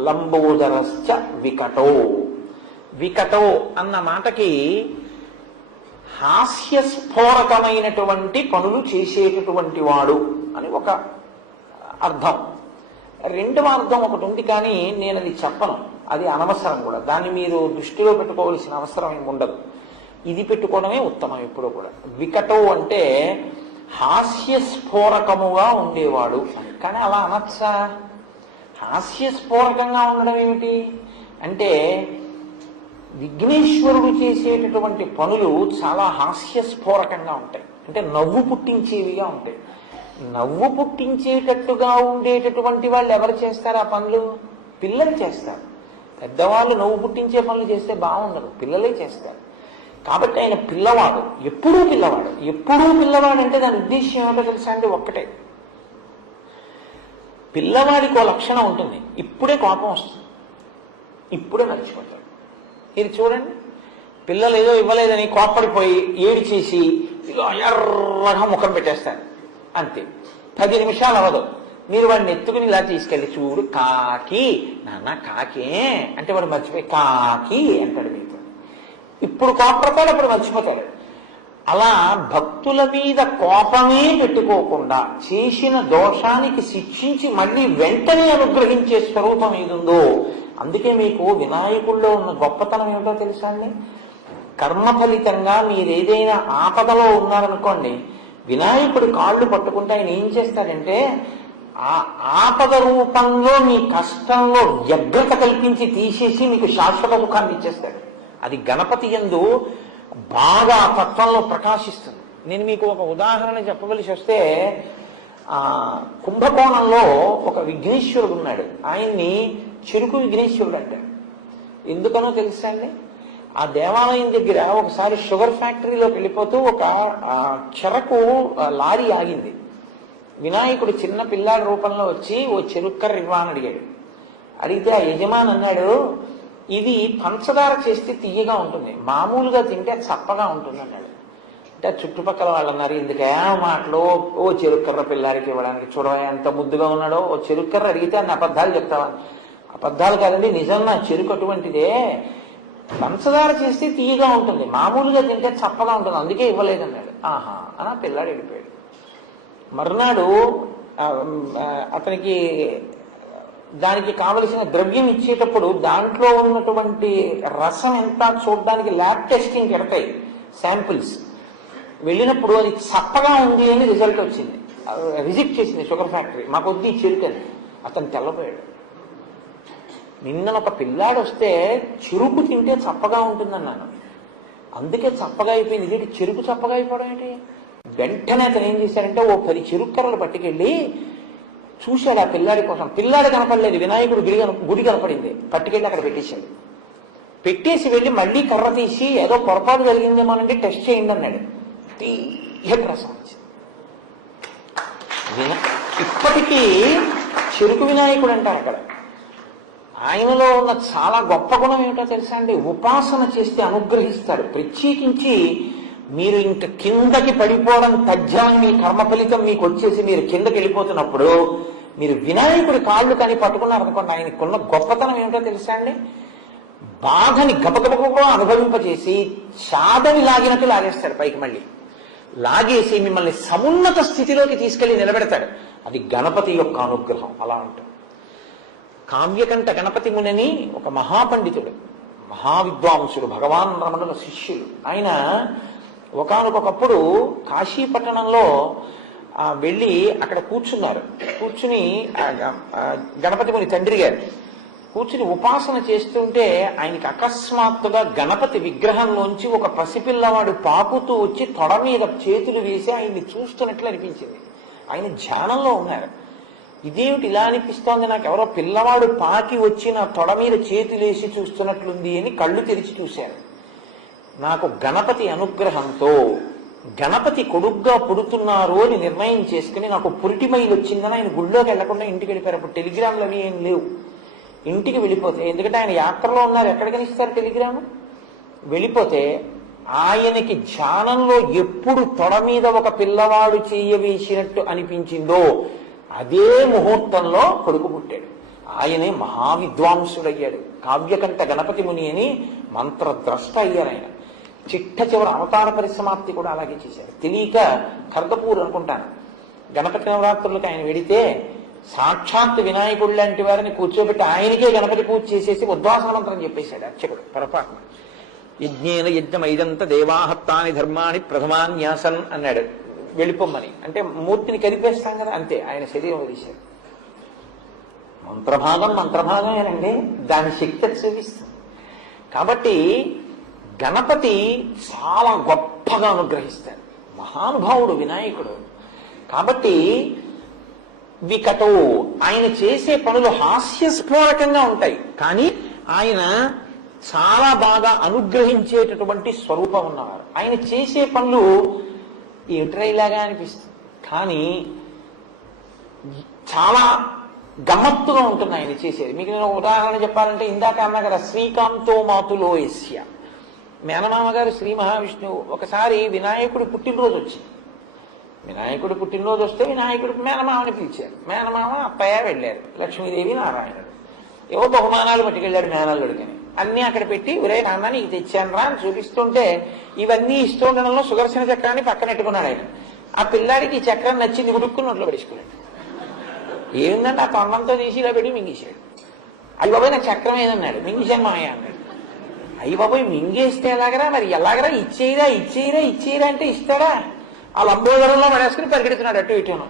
లంబోదరశ్చ వికటో. వికటో అన్న మాటకి హాస్యస్ఫోరకమైనటువంటి పనులు చేసేటటువంటి వాడు అని ఒక అర్థం. రెండవ అర్థం ఒకటి ఉంది, కానీ నేను అది చెప్పను, అది అనవసరం కూడా. దాన్ని మీరు దృష్టిలో పెట్టుకోవాల్సిన అవసరం ఏమి ఉండదు. ఇది పెట్టుకోవడమే ఉత్తమం ఎప్పుడూ కూడా. వికటో అంటే హాస్యస్ఫోరకముగా ఉండేవాడు అని. కానీ అలా అనొచ్చా? హాస్యస్ఫోరకంగా ఉండడం ఏమిటి అంటే, విఘ్నేశ్వరుడు చేసేటటువంటి పనులు చాలా హాస్యస్ఫోరకంగా ఉంటాయి. అంటే నవ్వు పుట్టించేవిగా ఉంటాయి. నవ్వు పుట్టించేటట్టుగా ఉండేటటువంటి వాళ్ళు ఎవరు చేస్తారు ఆ పనులు? పిల్లలు చేస్తారు. పెద్దవాళ్ళు నవ్వు పుట్టించే పనులు చేస్తే బాగుండదు, పిల్లలే చేస్తారు. కాబట్టి ఆయన పిల్లవాడు, ఎప్పుడూ పిల్లవాడు. ఎప్పుడూ పిల్లవాడు అంటే దాని ఉద్దేశం ఏమిటో తెలుసా అండి? ఒక్కటే, పిల్లవాడికి ఓ లక్షణం ఉంటుంది. ఇప్పుడే కోపం వస్తుంది, ఇప్పుడే మర్చిపోతాడు. ఇది చూడండి, పిల్లలు ఏదో ఇవ్వలేదని కోప్పడిపోయి ఏడి చేసి ఇదో ఎర్రగా ముఖం పెట్టేస్తాడు, అంతే. 10 నిమిషాలు అవ్వదు, మీరు వాడిని ఎత్తుకుని ఇలా తీసుకెళ్ళి చూడు కాకి, నాన్న కాకే అంటే వాడు మర్చిపోయి కాకి అంటాడు మీతో. ఇప్పుడు కోపడతాడు, అప్పుడు మర్చిపోతాడు. అలా భక్తుల మీద కోపమే పెట్టుకోకుండా చేసిన దోషానికి శిక్షించి మళ్ళీ వెంటనే అనుగ్రహించే స్వరూపం ఏదుందో, అందుకే మీకు వినాయకుల్లో ఉన్న గొప్పతనం ఏమిటో తెలుసా అండి? కర్మ ఫలితంగా మీరు ఏదైనా ఆపదలో ఉన్నారనుకోండి, వినాయకుడి కాళ్ళు పట్టుకుంటే ఆయన ఏం చేస్తాడంటే ఆ ఆపద రూపంలో మీ కష్టంలో వ్యగ్రత కల్పించి తీసేసి మీకు శాశ్వత సుఖాన్ని ఇచ్చేస్తాడు. అది గణపతి యందు బాగా ఆ తత్వంలో ప్రకాశిస్తుంది. నేను మీకు ఒక ఉదాహరణ చెప్పవలసి వస్తే, కుంభకోణంలో ఒక విఘ్నేశ్వరుడు ఉన్నాడు. ఆయన్ని చెరుకు విఘ్నేశ్వరుడు అంటారు. ఎందుకనో తెలుసా అండి? ఆ దేవాలయం దగ్గర ఒకసారి షుగర్ ఫ్యాక్టరీలోకి వెళ్ళిపోతూ ఒక చెరకు లారీ ఆగింది. వినాయకుడు చిన్న పిల్లాడి రూపంలో వచ్చి ఓ చెరుక్కర్ర ఇవ్వని అడిగాడు. అడిగితే ఆ యజమాని అన్నాడు, ఇది పంచదార చేస్తే తీయగా ఉంటుంది, మామూలుగా తింటే చప్పగా ఉంటుంది అన్నాడు. అంటే చుట్టుపక్కల వాళ్ళు అన్నారు, ఎందుకే మాటలు, ఓ చెరుక్కర్ర పిల్లాడికి ఇవ్వడానికి, చూడవా ఎంత ముద్దుగా ఉన్నాడో, ఓ చెరుక్కర్ర అడిగితే అన్ని అబద్ధాలు చెప్తావా? అబద్ధాలు కాదండి, నిజం, నా చెరుకు అటువంటిదే, పంచదార చేస్తే తీయగా ఉంటుంది, మామూలుగా తింటే చప్పగా ఉంటుంది, అందుకే ఇవ్వలేదన్నాడు. ఆహా అని ఆ పిల్లాడు వెళ్ళిపోయాడు. మర్నాడు అతనికి దానికి కావలసిన ద్రవ్యం ఇచ్చేటప్పుడు దాంట్లో ఉన్నటువంటి రసం ఎంత చూడడానికి ల్యాబ్ టెస్టింగ్ పెడతాయి శాంపిల్స్. వెళ్ళినప్పుడు అది చప్పగా ఉంది అని రిజల్ట్ వచ్చింది. రిజెక్ట్ చేసింది షుగర్ ఫ్యాక్టరీ, మాకొద్ది చెరుకని. అతను తెల్లపోయాడు. నిన్న ఒక పిల్లాడు వస్తే చెరుకు తింటే చప్పగా ఉంటుందన్నాను, అందుకే చప్పగా అయిపోయింది. ఇది చెరుకు చప్పగా అయిపోవడం ఏంటి? వెంటనే అతను ఏం చేశాడంటే ఓ 10 చెరుక్కర్రలు పట్టుకెళ్ళి చూశాడు ఆ పిల్లాడి కోసం. పిల్లాడు కనపడలేదు, వినాయకుడు గుడి కనపడింది. పట్టుకెళ్ళి అక్కడ పెట్టేశాడు. పెట్టేసి వెళ్ళి మళ్ళీ కర్ర తీసి ఏదో పొరపాటు జరిగిందేమోనండి టెస్ట్ చేయండి అన్నాడు. తీయటి రసం వచ్చింది. ఇప్పటికీ చెరుకు వినాయకుడు అంటారు అక్కడ. ఆయనలో ఉన్న చాలా గొప్ప గుణం ఏమిటో తెలుసా అండి? ఉపాసన చేస్తే అనుగ్రహిస్తాడు. ప్రత్యేకించి మీరు ఇంక కిందకి పడిపోవడం తజ్జాన్ని మీ కర్మ ఫలితం మీకు వచ్చేసి మీరు కిందకి వెళ్ళిపోతున్నప్పుడు మీరు వినాయకుడి కాళ్ళు కానీ పట్టుకున్నారనుకోండి, ఆయనకున్న గొప్పతనం ఏమిటో తెలుసా అండి? బాధని గబగబగా అనుభవింపచేసి చాదని లాగినట్టు లాగేస్తాడు పైకి. మళ్ళీ లాగేసి మిమ్మల్ని సమున్నత స్థితిలోకి తీసుకెళ్లి నిలబెడతాడు. అది గణపతి యొక్క అనుగ్రహం. అలా ఉంటుంది. కావ్యకంఠ గణపతి మునిని ఒక మహాపండితుడు, మహావిద్వాంసుడు, భగవాన్ రమణుల శిష్యులు. ఆయన ఒకానొకప్పుడు కాశీపట్టణంలో వెళ్ళి అక్కడ కూర్చున్నారు. కూర్చుని గణపతి ముని తండ్రి గారు కూర్చుని ఉపాసన చేస్తుంటే ఆయనకి అకస్మాత్తుగా గణపతి విగ్రహంలోంచి ఒక పసిపిల్లవాడు పాకుతూ వచ్చి తొడ మీద చేతులు వేసి ఆయన్ని చూస్తున్నట్లు అనిపించింది. ఆయన ధ్యానంలో ఉన్నారు. ఇదేమిటి ఇలా అనిపిస్తోంది, నాకు ఎవరో పిల్లవాడు పాకి వచ్చి నా తొడ మీద చేతులేసి చూస్తున్నట్లుంది అని కళ్ళు తెరిచి చూశారు. నాకు గణపతి అనుగ్రహంతో గణపతి కొడుగ్గా పుడుతున్నారు అని నిర్ణయం చేసుకుని నాకు పురిటిమైలు వచ్చిందని ఆయన గుళ్ళోకి వెళ్లకుండా ఇంటికి వెళ్ళిపోయారు. అప్పుడు టెలిగ్రామ్లు అవి ఏం లేవు. ఇంటికి వెళ్ళిపోతే, ఎందుకంటే ఆయన యాత్రలో ఉన్నారు, ఎక్కడికని ఇస్తారు టెలిగ్రామ్. వెళ్ళిపోతే ఆయనకి ధ్యానంలో ఎప్పుడు తొడ మీద ఒక పిల్లవాడు చేయవేసినట్టు అనిపించిందో అదే ముహూర్తంలో కొడుకు పుట్టాడు. ఆయనే మహావిద్వాంసుడయ్యాడు. కావ్యకంఠ గణపతి ముని అని మంత్రద్రష్ట అయ్యారు ఆయన. చిట్ట చివరి అవతార పరిసమాప్తి కూడా అలాగే చేశారు. తెలియక ఖర్గపూర్ అనుకుంటాను, గణపతి నవరాత్రులకు ఆయన వెడితే సాక్షాత్ వినాయకుడు లాంటి వారిని కూర్చోబెట్టి ఆయనకే గణపతి పూజ చేసేసి ఉద్వాసన మంత్రం చెప్పేశాడు అర్చకుడు పొరపాటున. యజ్ఞేన యజ్ఞమైదంత దేవాహత్తాని ధర్మాని ప్రథమాన్యాసన్ అన్నాడు వెళ్ళిపోమ్మని. అంటే మూర్తిని కదిపేస్తాం కదా, అంతే. ఆయన శరీరం వదిలేశాడు. మంత్రభాగమేనండి, దాని శక్తి చూపిస్తుంది. కాబట్టి గణపతి చాలా గొప్పగా అనుగ్రహిస్తాడు, మహానుభావుడు వినాయకుడు. కాబట్టి వికటో, ఆయన చేసే పనులు హాస్యస్ఫోరకంగా ఉంటాయి, కానీ ఆయన చాలా బాగా అనుగ్రహించేటటువంటి స్వరూపం ఉన్నవారు. ఆయన చేసే పనులు ఏమిట్రైలాగా అనిపిస్తుంది, కానీ చాలా గమ్మత్తుగా ఉంటుంది ఆయన చేసేది. మీకు నేను ఉదాహరణ చెప్పాలంటే, ఇందాక అన్నా కదా శ్రీకాంతో మాతులో యస్య, మేనమామ గారు శ్రీ మహావిష్ణువు ఒకసారి వినాయకుడి పుట్టినరోజు వచ్చింది. వినాయకుడి పుట్టినరోజు వస్తే వినాయకుడి మేనమామని పిలిచారు. మేనమామ అత్తయ్య వెళ్ళారు, లక్ష్మీదేవి నారాయణుడు. ఏవో బహుమానాలు పట్టుకెళ్ళాడు మేనల్లుడికి. అన్నీ అక్కడ పెట్టి ఒరే నాన్న నీకు తెచ్చాను రా అని చూపిస్తుంటే ఇవన్నీ ఇస్తూ ఉండడంలో సుదర్శన చక్రాన్ని పక్కనెట్టుకున్నాడు ఆయన. ఆ పిల్లాడికి ఈ చక్రం నచ్చింది, గుడుక్కుని నోట్లో పడేసుకున్నాడు. ఏందంటే ఆ తొండంతో తీసి ఇలా పెట్టి మింగేశాడు. అయ్యి బాబాయ్ నాకు చక్రం ఏదన్నాడు, మింగేశాను మాయ అన్నాడు. అయ్యి బాబాయ్ మింగేస్తే ఎలాగరా, మరి ఎలాగరా, ఇచ్చేయరా అంటే ఇస్తాడా? ఆ లంబోదరంలో పడేసుకుని పరిగెడుతున్నాడు అటు ఇటును.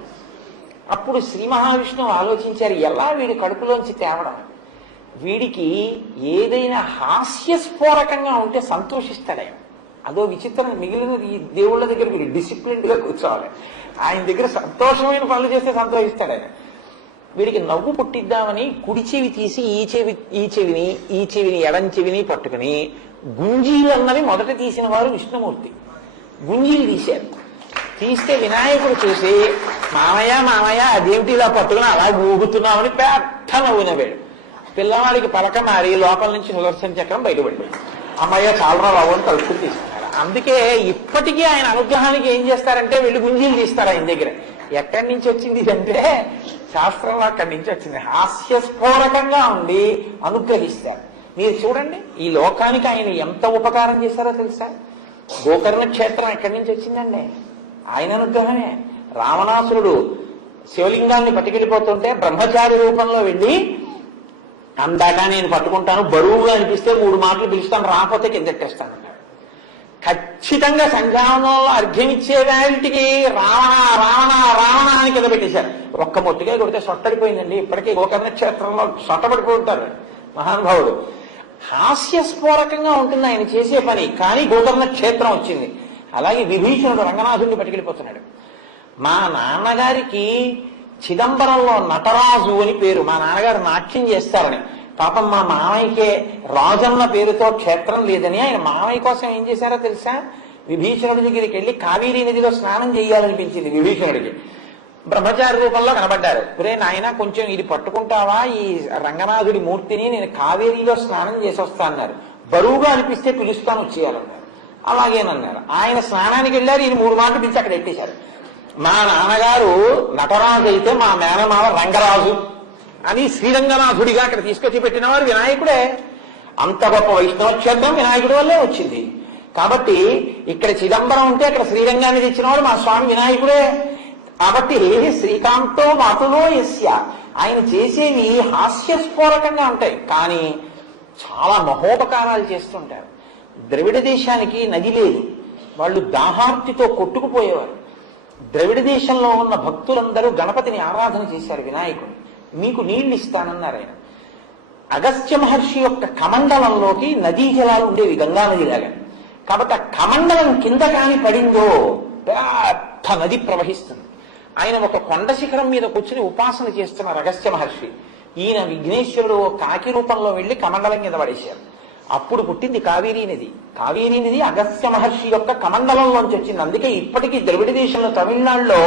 అప్పుడు శ్రీ మహావిష్ణువు ఆలోచించారు, ఎలా వీడి కడుపులోంచి తేవడం, వీడికి ఏదైనా హాస్యస్ఫోరకంగా ఉంటే సంతోషిస్తాడే. అదో విచిత్రం. మిగిలిన ఈ దేవుళ్ళ దగ్గర మీరు డిసిప్లిన్డ్గా కూర్చోవాలి, ఆయన దగ్గర సంతోషమైన పనులు చేస్తే సంతోషిస్తాడు ఆయన. వీడికి నవ్వు పుట్టిద్దామని కుడి చెవి తీసి ఈ చెవిని ఎడం చెవిని పట్టుకుని గుంజీలు అన్నవి మొదట తీసిన వారు విష్ణుమూర్తి. గుంజీలు తీశారు. తీస్తే వినాయకుడు చూసి మామయ్య అదేమిటి ఇలా పట్టుకుని అలా ఊగుతున్నామని పెద్ద నవ్వు నవ్వాడు. పిల్లవాడికి పలక మారి లోపల నుంచి సుదర్శన చక్రం బయటపడింది. అమ్మయ్య చాలరా బాబు అని తలుపుకుని తీసుకున్నారు. అందుకే ఇప్పటికీ ఆయన అనుగ్రహానికి ఏం చేస్తారంటే వెళ్ళి గుంజీలు తీస్తారు ఆయన దగ్గర. ఎక్కడి నుంచి వచ్చింది ఇదంటే శాస్త్రంలో అక్కడి నుంచి వచ్చింది. హాస్యస్ఫోరకంగా ఉండి అనుగ్రహిస్తారు. మీరు చూడండి, ఈ లోకానికి ఆయన ఎంత ఉపకారం చేశారో తెలుసా? గోకర్ణ క్షేత్రం ఎక్కడి నుంచి వచ్చిందండి? ఆయన అనుగ్రహమే. రావణాసురుడు శివలింగాన్ని పట్టుకెళ్ళిపోతుంటే బ్రహ్మచారి రూపంలో వెళ్ళి అందాక నేను పట్టుకుంటాను, బరువుగా అనిపిస్తే 3 మాటలు పిలుస్తాను, రాకపోతే కిందెట్టేస్తాను. ఖచ్చితంగా సంధ్యావనంలో అర్ఘ్యమిచ్చే వాటికి రావణ రావణ రావణ అని కింద పెట్టేశారు. ఒక్క మొట్టిగా కొడితే సొట్టడిపోయిందండి. ఇప్పటికీ గోకర్ణ క్షేత్రంలో సొట్టబడిపోతారు మహానుభావుడు. హాస్యస్ఫోరకంగా ఉంటుంది ఆయన చేసే పని, కానీ గోకర్ణ క్షేత్రం వచ్చింది. అలాగే విభీషణుడు రంగనాథుడిని పట్టుకెళ్ళిపోతున్నాడు. మా నాన్నగారికి చిదంబరంలో నటరాజు అని పేరు. మా నాన్నగారు నాట్యం చేస్తారని. పాపం మా మామయ్యకే రాజన్న పేరుతో క్షేత్రం లేదని ఆయన మామయ్య కోసం ఏం చేశారో తెలుసా? విభీషణుడి దగ్గరికి వెళ్ళి కావేరీ నదిలో స్నానం చేయాలనిపించింది విభీషణుడికి. బ్రహ్మచారి రూపంలో కనబడ్డారు. ఒరే నాయన కొంచెం ఇది పట్టుకుంటావా, ఈ రంగనాథుడి మూర్తిని, నేను కావేరీలో స్నానం చేసి వస్తా అన్నారు. బరువుగా అనిపిస్తే పిలుస్తాను వచ్చేయాలన్నారు. అలాగేనన్నారు. ఆయన స్నానానికి వెళ్ళారు. ఈయన 3 మాటలు పిలిచి అక్కడ పెట్టేశారు. మా నాన్నగారు నటరాజు అయితే మా మేనమామ రంగరాజు అని శ్రీరంగనాథుడిగా అక్కడ తీసుకొచ్చి పెట్టిన వారు వినాయకుడే. అంత గొప్ప వైష్ణవ క్షేత్రం వినాయకుడి వల్లే వచ్చింది. కాబట్టి ఇక్కడ చిదంబరం ఉంటే అక్కడ శ్రీరంగాన్ని తెచ్చినవాడు మా స్వామి వినాయకుడే. కాబట్టి శ్రీకాంతో మాతులో యస్య, ఆయన చేసేవి హాస్యస్ఫోరకంగా ఉంటాయి, కానీ చాలా మహోపకారాలు చేస్తుంటారు. ద్రవిడ దేశానికి నది లేదు, వాళ్ళు దాహార్తితో కొట్టుకుపోయేవారు. ద్రవిడ దేశంలో ఉన్న భక్తులందరూ గణపతిని ఆరాధన చేశారు, వినాయకుని. మీకు నీళ్లు ఇస్తానన్నారు ఆయన. అగస్త్య మహర్షి యొక్క కమండలంలోకి నదీ జలాలు ఉండేవి, గంగా నదిలాగా. కాబట్టి ఆ కమండలం కింద కాని పడిందో పెద్ద నది ప్రవహిస్తుంది. ఆయన ఒక కొండ శిఖరం మీద కూర్చుని ఉపాసన చేస్తున్నారు అగస్త్య మహర్షి. ఈయన విఘ్నేశ్వరుడు కాకి రూపంలో వెళ్లి కమండలం కింద పడేశారు. అప్పుడు పుట్టింది కావేరీ నది. కావేరీ నది అగస్త్య మహర్షి యొక్క కమండలంలోంచి వచ్చింది. అందుకే ఇప్పటికీ ద్రవిడ దేశంలో తమిళనాడులో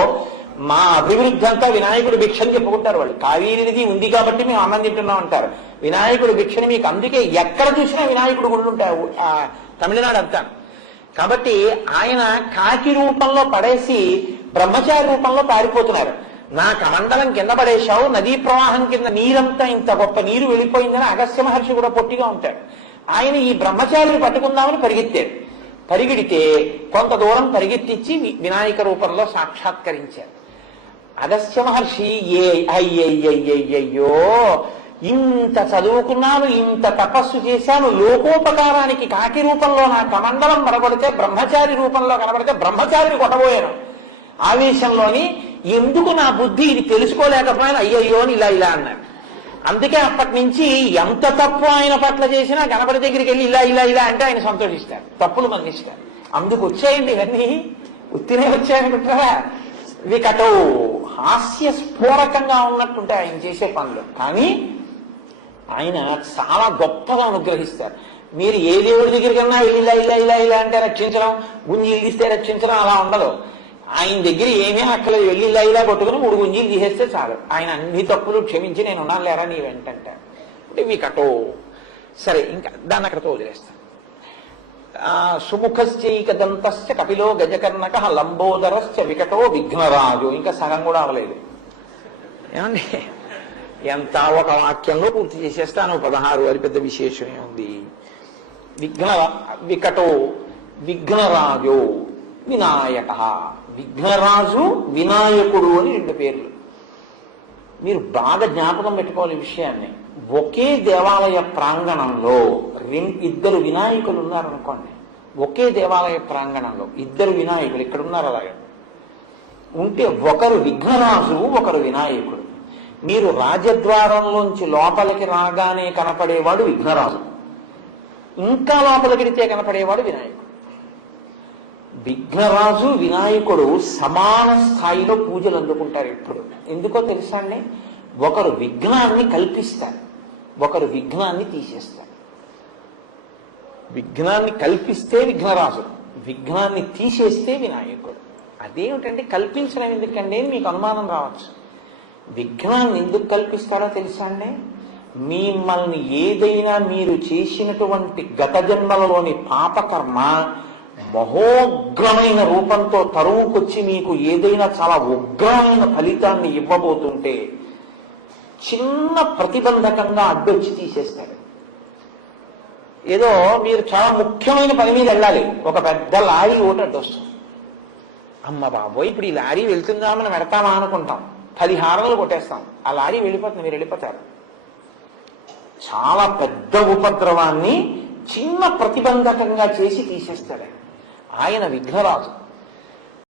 మా అభివృద్ధి అంతా వినాయకుడు భిక్షని చెప్పుకుంటారు వాళ్ళు. కావేరీ నది ఉంది కాబట్టి మేము అన్నం తింటున్నాం అంటారు. వినాయకుడు భిక్షని మీకు అందుకే ఎక్కడ చూసినా వినాయకుడు గుళ్ళు ఉంటాయి తమిళనాడు అంతా. కాబట్టి ఆయన కాకి రూపంలో పడేసి బ్రహ్మచారి రూపంలో పారిపోతున్నారు. నా కమండలం కింద పడేశావు, నదీ ప్రవాహం కింద నీరంతా ఇంత గొప్ప నీరు వెళ్ళిపోయిందని అగస్త్య మహర్షి కూడా పొట్టిగా ఉంటాడు. ఆయన ఈ బ్రహ్మచారిని పట్టుకుందామని పరిగెత్తాడు. పరిగెడితే కొంత దూరం పరిగెత్తించి వినాయక రూపంలో సాక్షాత్కరించారు. అగస్త్య మహర్షి అయ్యయ్యో, ఇంత చదువుకున్నాను, ఇంత తపస్సు చేశాను, లోకోపకారానికి కాకి రూపంలో నా కమండలం కనబడితే బ్రహ్మచారి రూపంలో కనబడితే బ్రహ్మచారిని కొట్టబోయాను. ఆవేశంలోని ఎందుకు నా బుద్ధి ఇది తెలుసుకోలేకపోయినా అయ్యయ్యో అని ఇలా అన్నాడు. అందుకే అప్పటి నుంచి ఎంత తప్పు ఆయన పట్ల చేసినా గణపతి దగ్గరికి వెళ్ళి ఇలా అంటే ఆయన సంతోషిస్తారు, తప్పులు మన్నిస్తారు. అందుకు వచ్చాయండి ఇవన్నీ, ఉత్తినే వచ్చాయనుకుంటారా? వికటో హాస్యస్ఫోరకంగా ఉన్నట్టుంటే ఆయన చేసే పనులు, కానీ ఆయన చాలా గొప్పగా అనుగ్రహిస్తారు. మీరు ఏ దేవుడి దగ్గరికన్నా ఇలా అంటే రక్షించడం, గుంజీలు తీస్తే రక్షించడం అలా ఉండదు. ఆయన దగ్గర ఏమీ అక్కలేదు, వెళ్ళి ఇలా కొట్టుకుని 3 గుంజీలు తీసేస్తే చాలు. ఆయన అన్ని తప్పులు క్షమించి నేను ఉన్నాను లేరా నీ వెంటంటారు. అంటే వికటో. సరే, ఇంకా దాన్ని అక్కడతో వదిలేస్తాను. సుముఖశ్చైక దంతశ్చ కపిలో గజకర్ణక లంబోదరశ్చ వికటో విఘ్నరాజు. ఇంకా సగం కూడా అవ్వలేదు. ఏమండి, ఎంత ఒక వాక్యంలో పూర్తి చేసేస్తాను. 16 అది పెద్ద విశేషమే ఉంది. వికటో విఘ్నరాజు వినాయక. విఘ్నరాజు వినాయకుడు అని 2 పేర్లు. మీరు బాగా జ్ఞాపకం పెట్టుకోవాలి ఈ విషయాన్ని. ఒకే దేవాలయ ప్రాంగణంలో 2 వినాయకులు ఉన్నారనుకోండి, ఒకే దేవాలయ ప్రాంగణంలో 2 వినాయకులు ఇక్కడ ఉన్నారు. అలాగే ఉంటే ఒకరు విఘ్నరాజు, ఒకరు వినాయకుడు. మీరు రాజద్వారంలోంచి లోపలికి రాగానే కనపడేవాడు విఘ్నరాజు, ఇంకా లోపలికిడితే కనపడేవాడు వినాయకుడు. విఘ్నరాజు వినాయకుడు సమాన స్థాయిలో పూజలు అందుకుంటారు ఎప్పుడు. ఎందుకో తెలుసా అండి? ఒకరు విఘ్నాన్ని కల్పిస్తారు, ఒకరు విఘ్నాన్ని తీసేస్తారు. విఘ్నాన్ని కల్పిస్తే విఘ్నరాజు, విఘ్నాన్ని తీసేస్తే వినాయకుడు. అదేమిటంటే కల్పించడం ఎందుకండి మీకు అనుమానం రావచ్చు. విఘ్నాన్ని ఎందుకు కల్పిస్తారో తెలుసా అండి? మిమ్మల్ని ఏదైనా మీరు చేసినటువంటి గత జన్మలలోని పాపకర్మ మహోగ్రమైన రూపంతో తరువుకొచ్చి మీకు ఏదైనా చాలా ఉగ్రమైన ఫలితాన్ని ఇవ్వబోతుంటే చిన్న ప్రతిబంధకంగా అడ్డొచ్చి తీసేస్తాడు. ఏదో మీరు చాలా ముఖ్యమైన పని మీద వెళ్ళాలి, ఒక పెద్ద లారీ ఒకటి అడ్డొస్తుంది. అమ్మ బాబోయ్, ఇప్పుడు ఈ లారీ వెళ్తుందా మనం పెడతామా అనుకుంటాం, 10 హారలు కొట్టేస్తాం, ఆ లారీ వెళ్ళిపోతుంది, మీరు వెళ్ళిపోతారు. చాలా పెద్ద ఉపద్రవాన్ని చిన్న ప్రతిబంధకంగా చేసి తీసేస్తాడు ఆయన విఘ్నరాజు.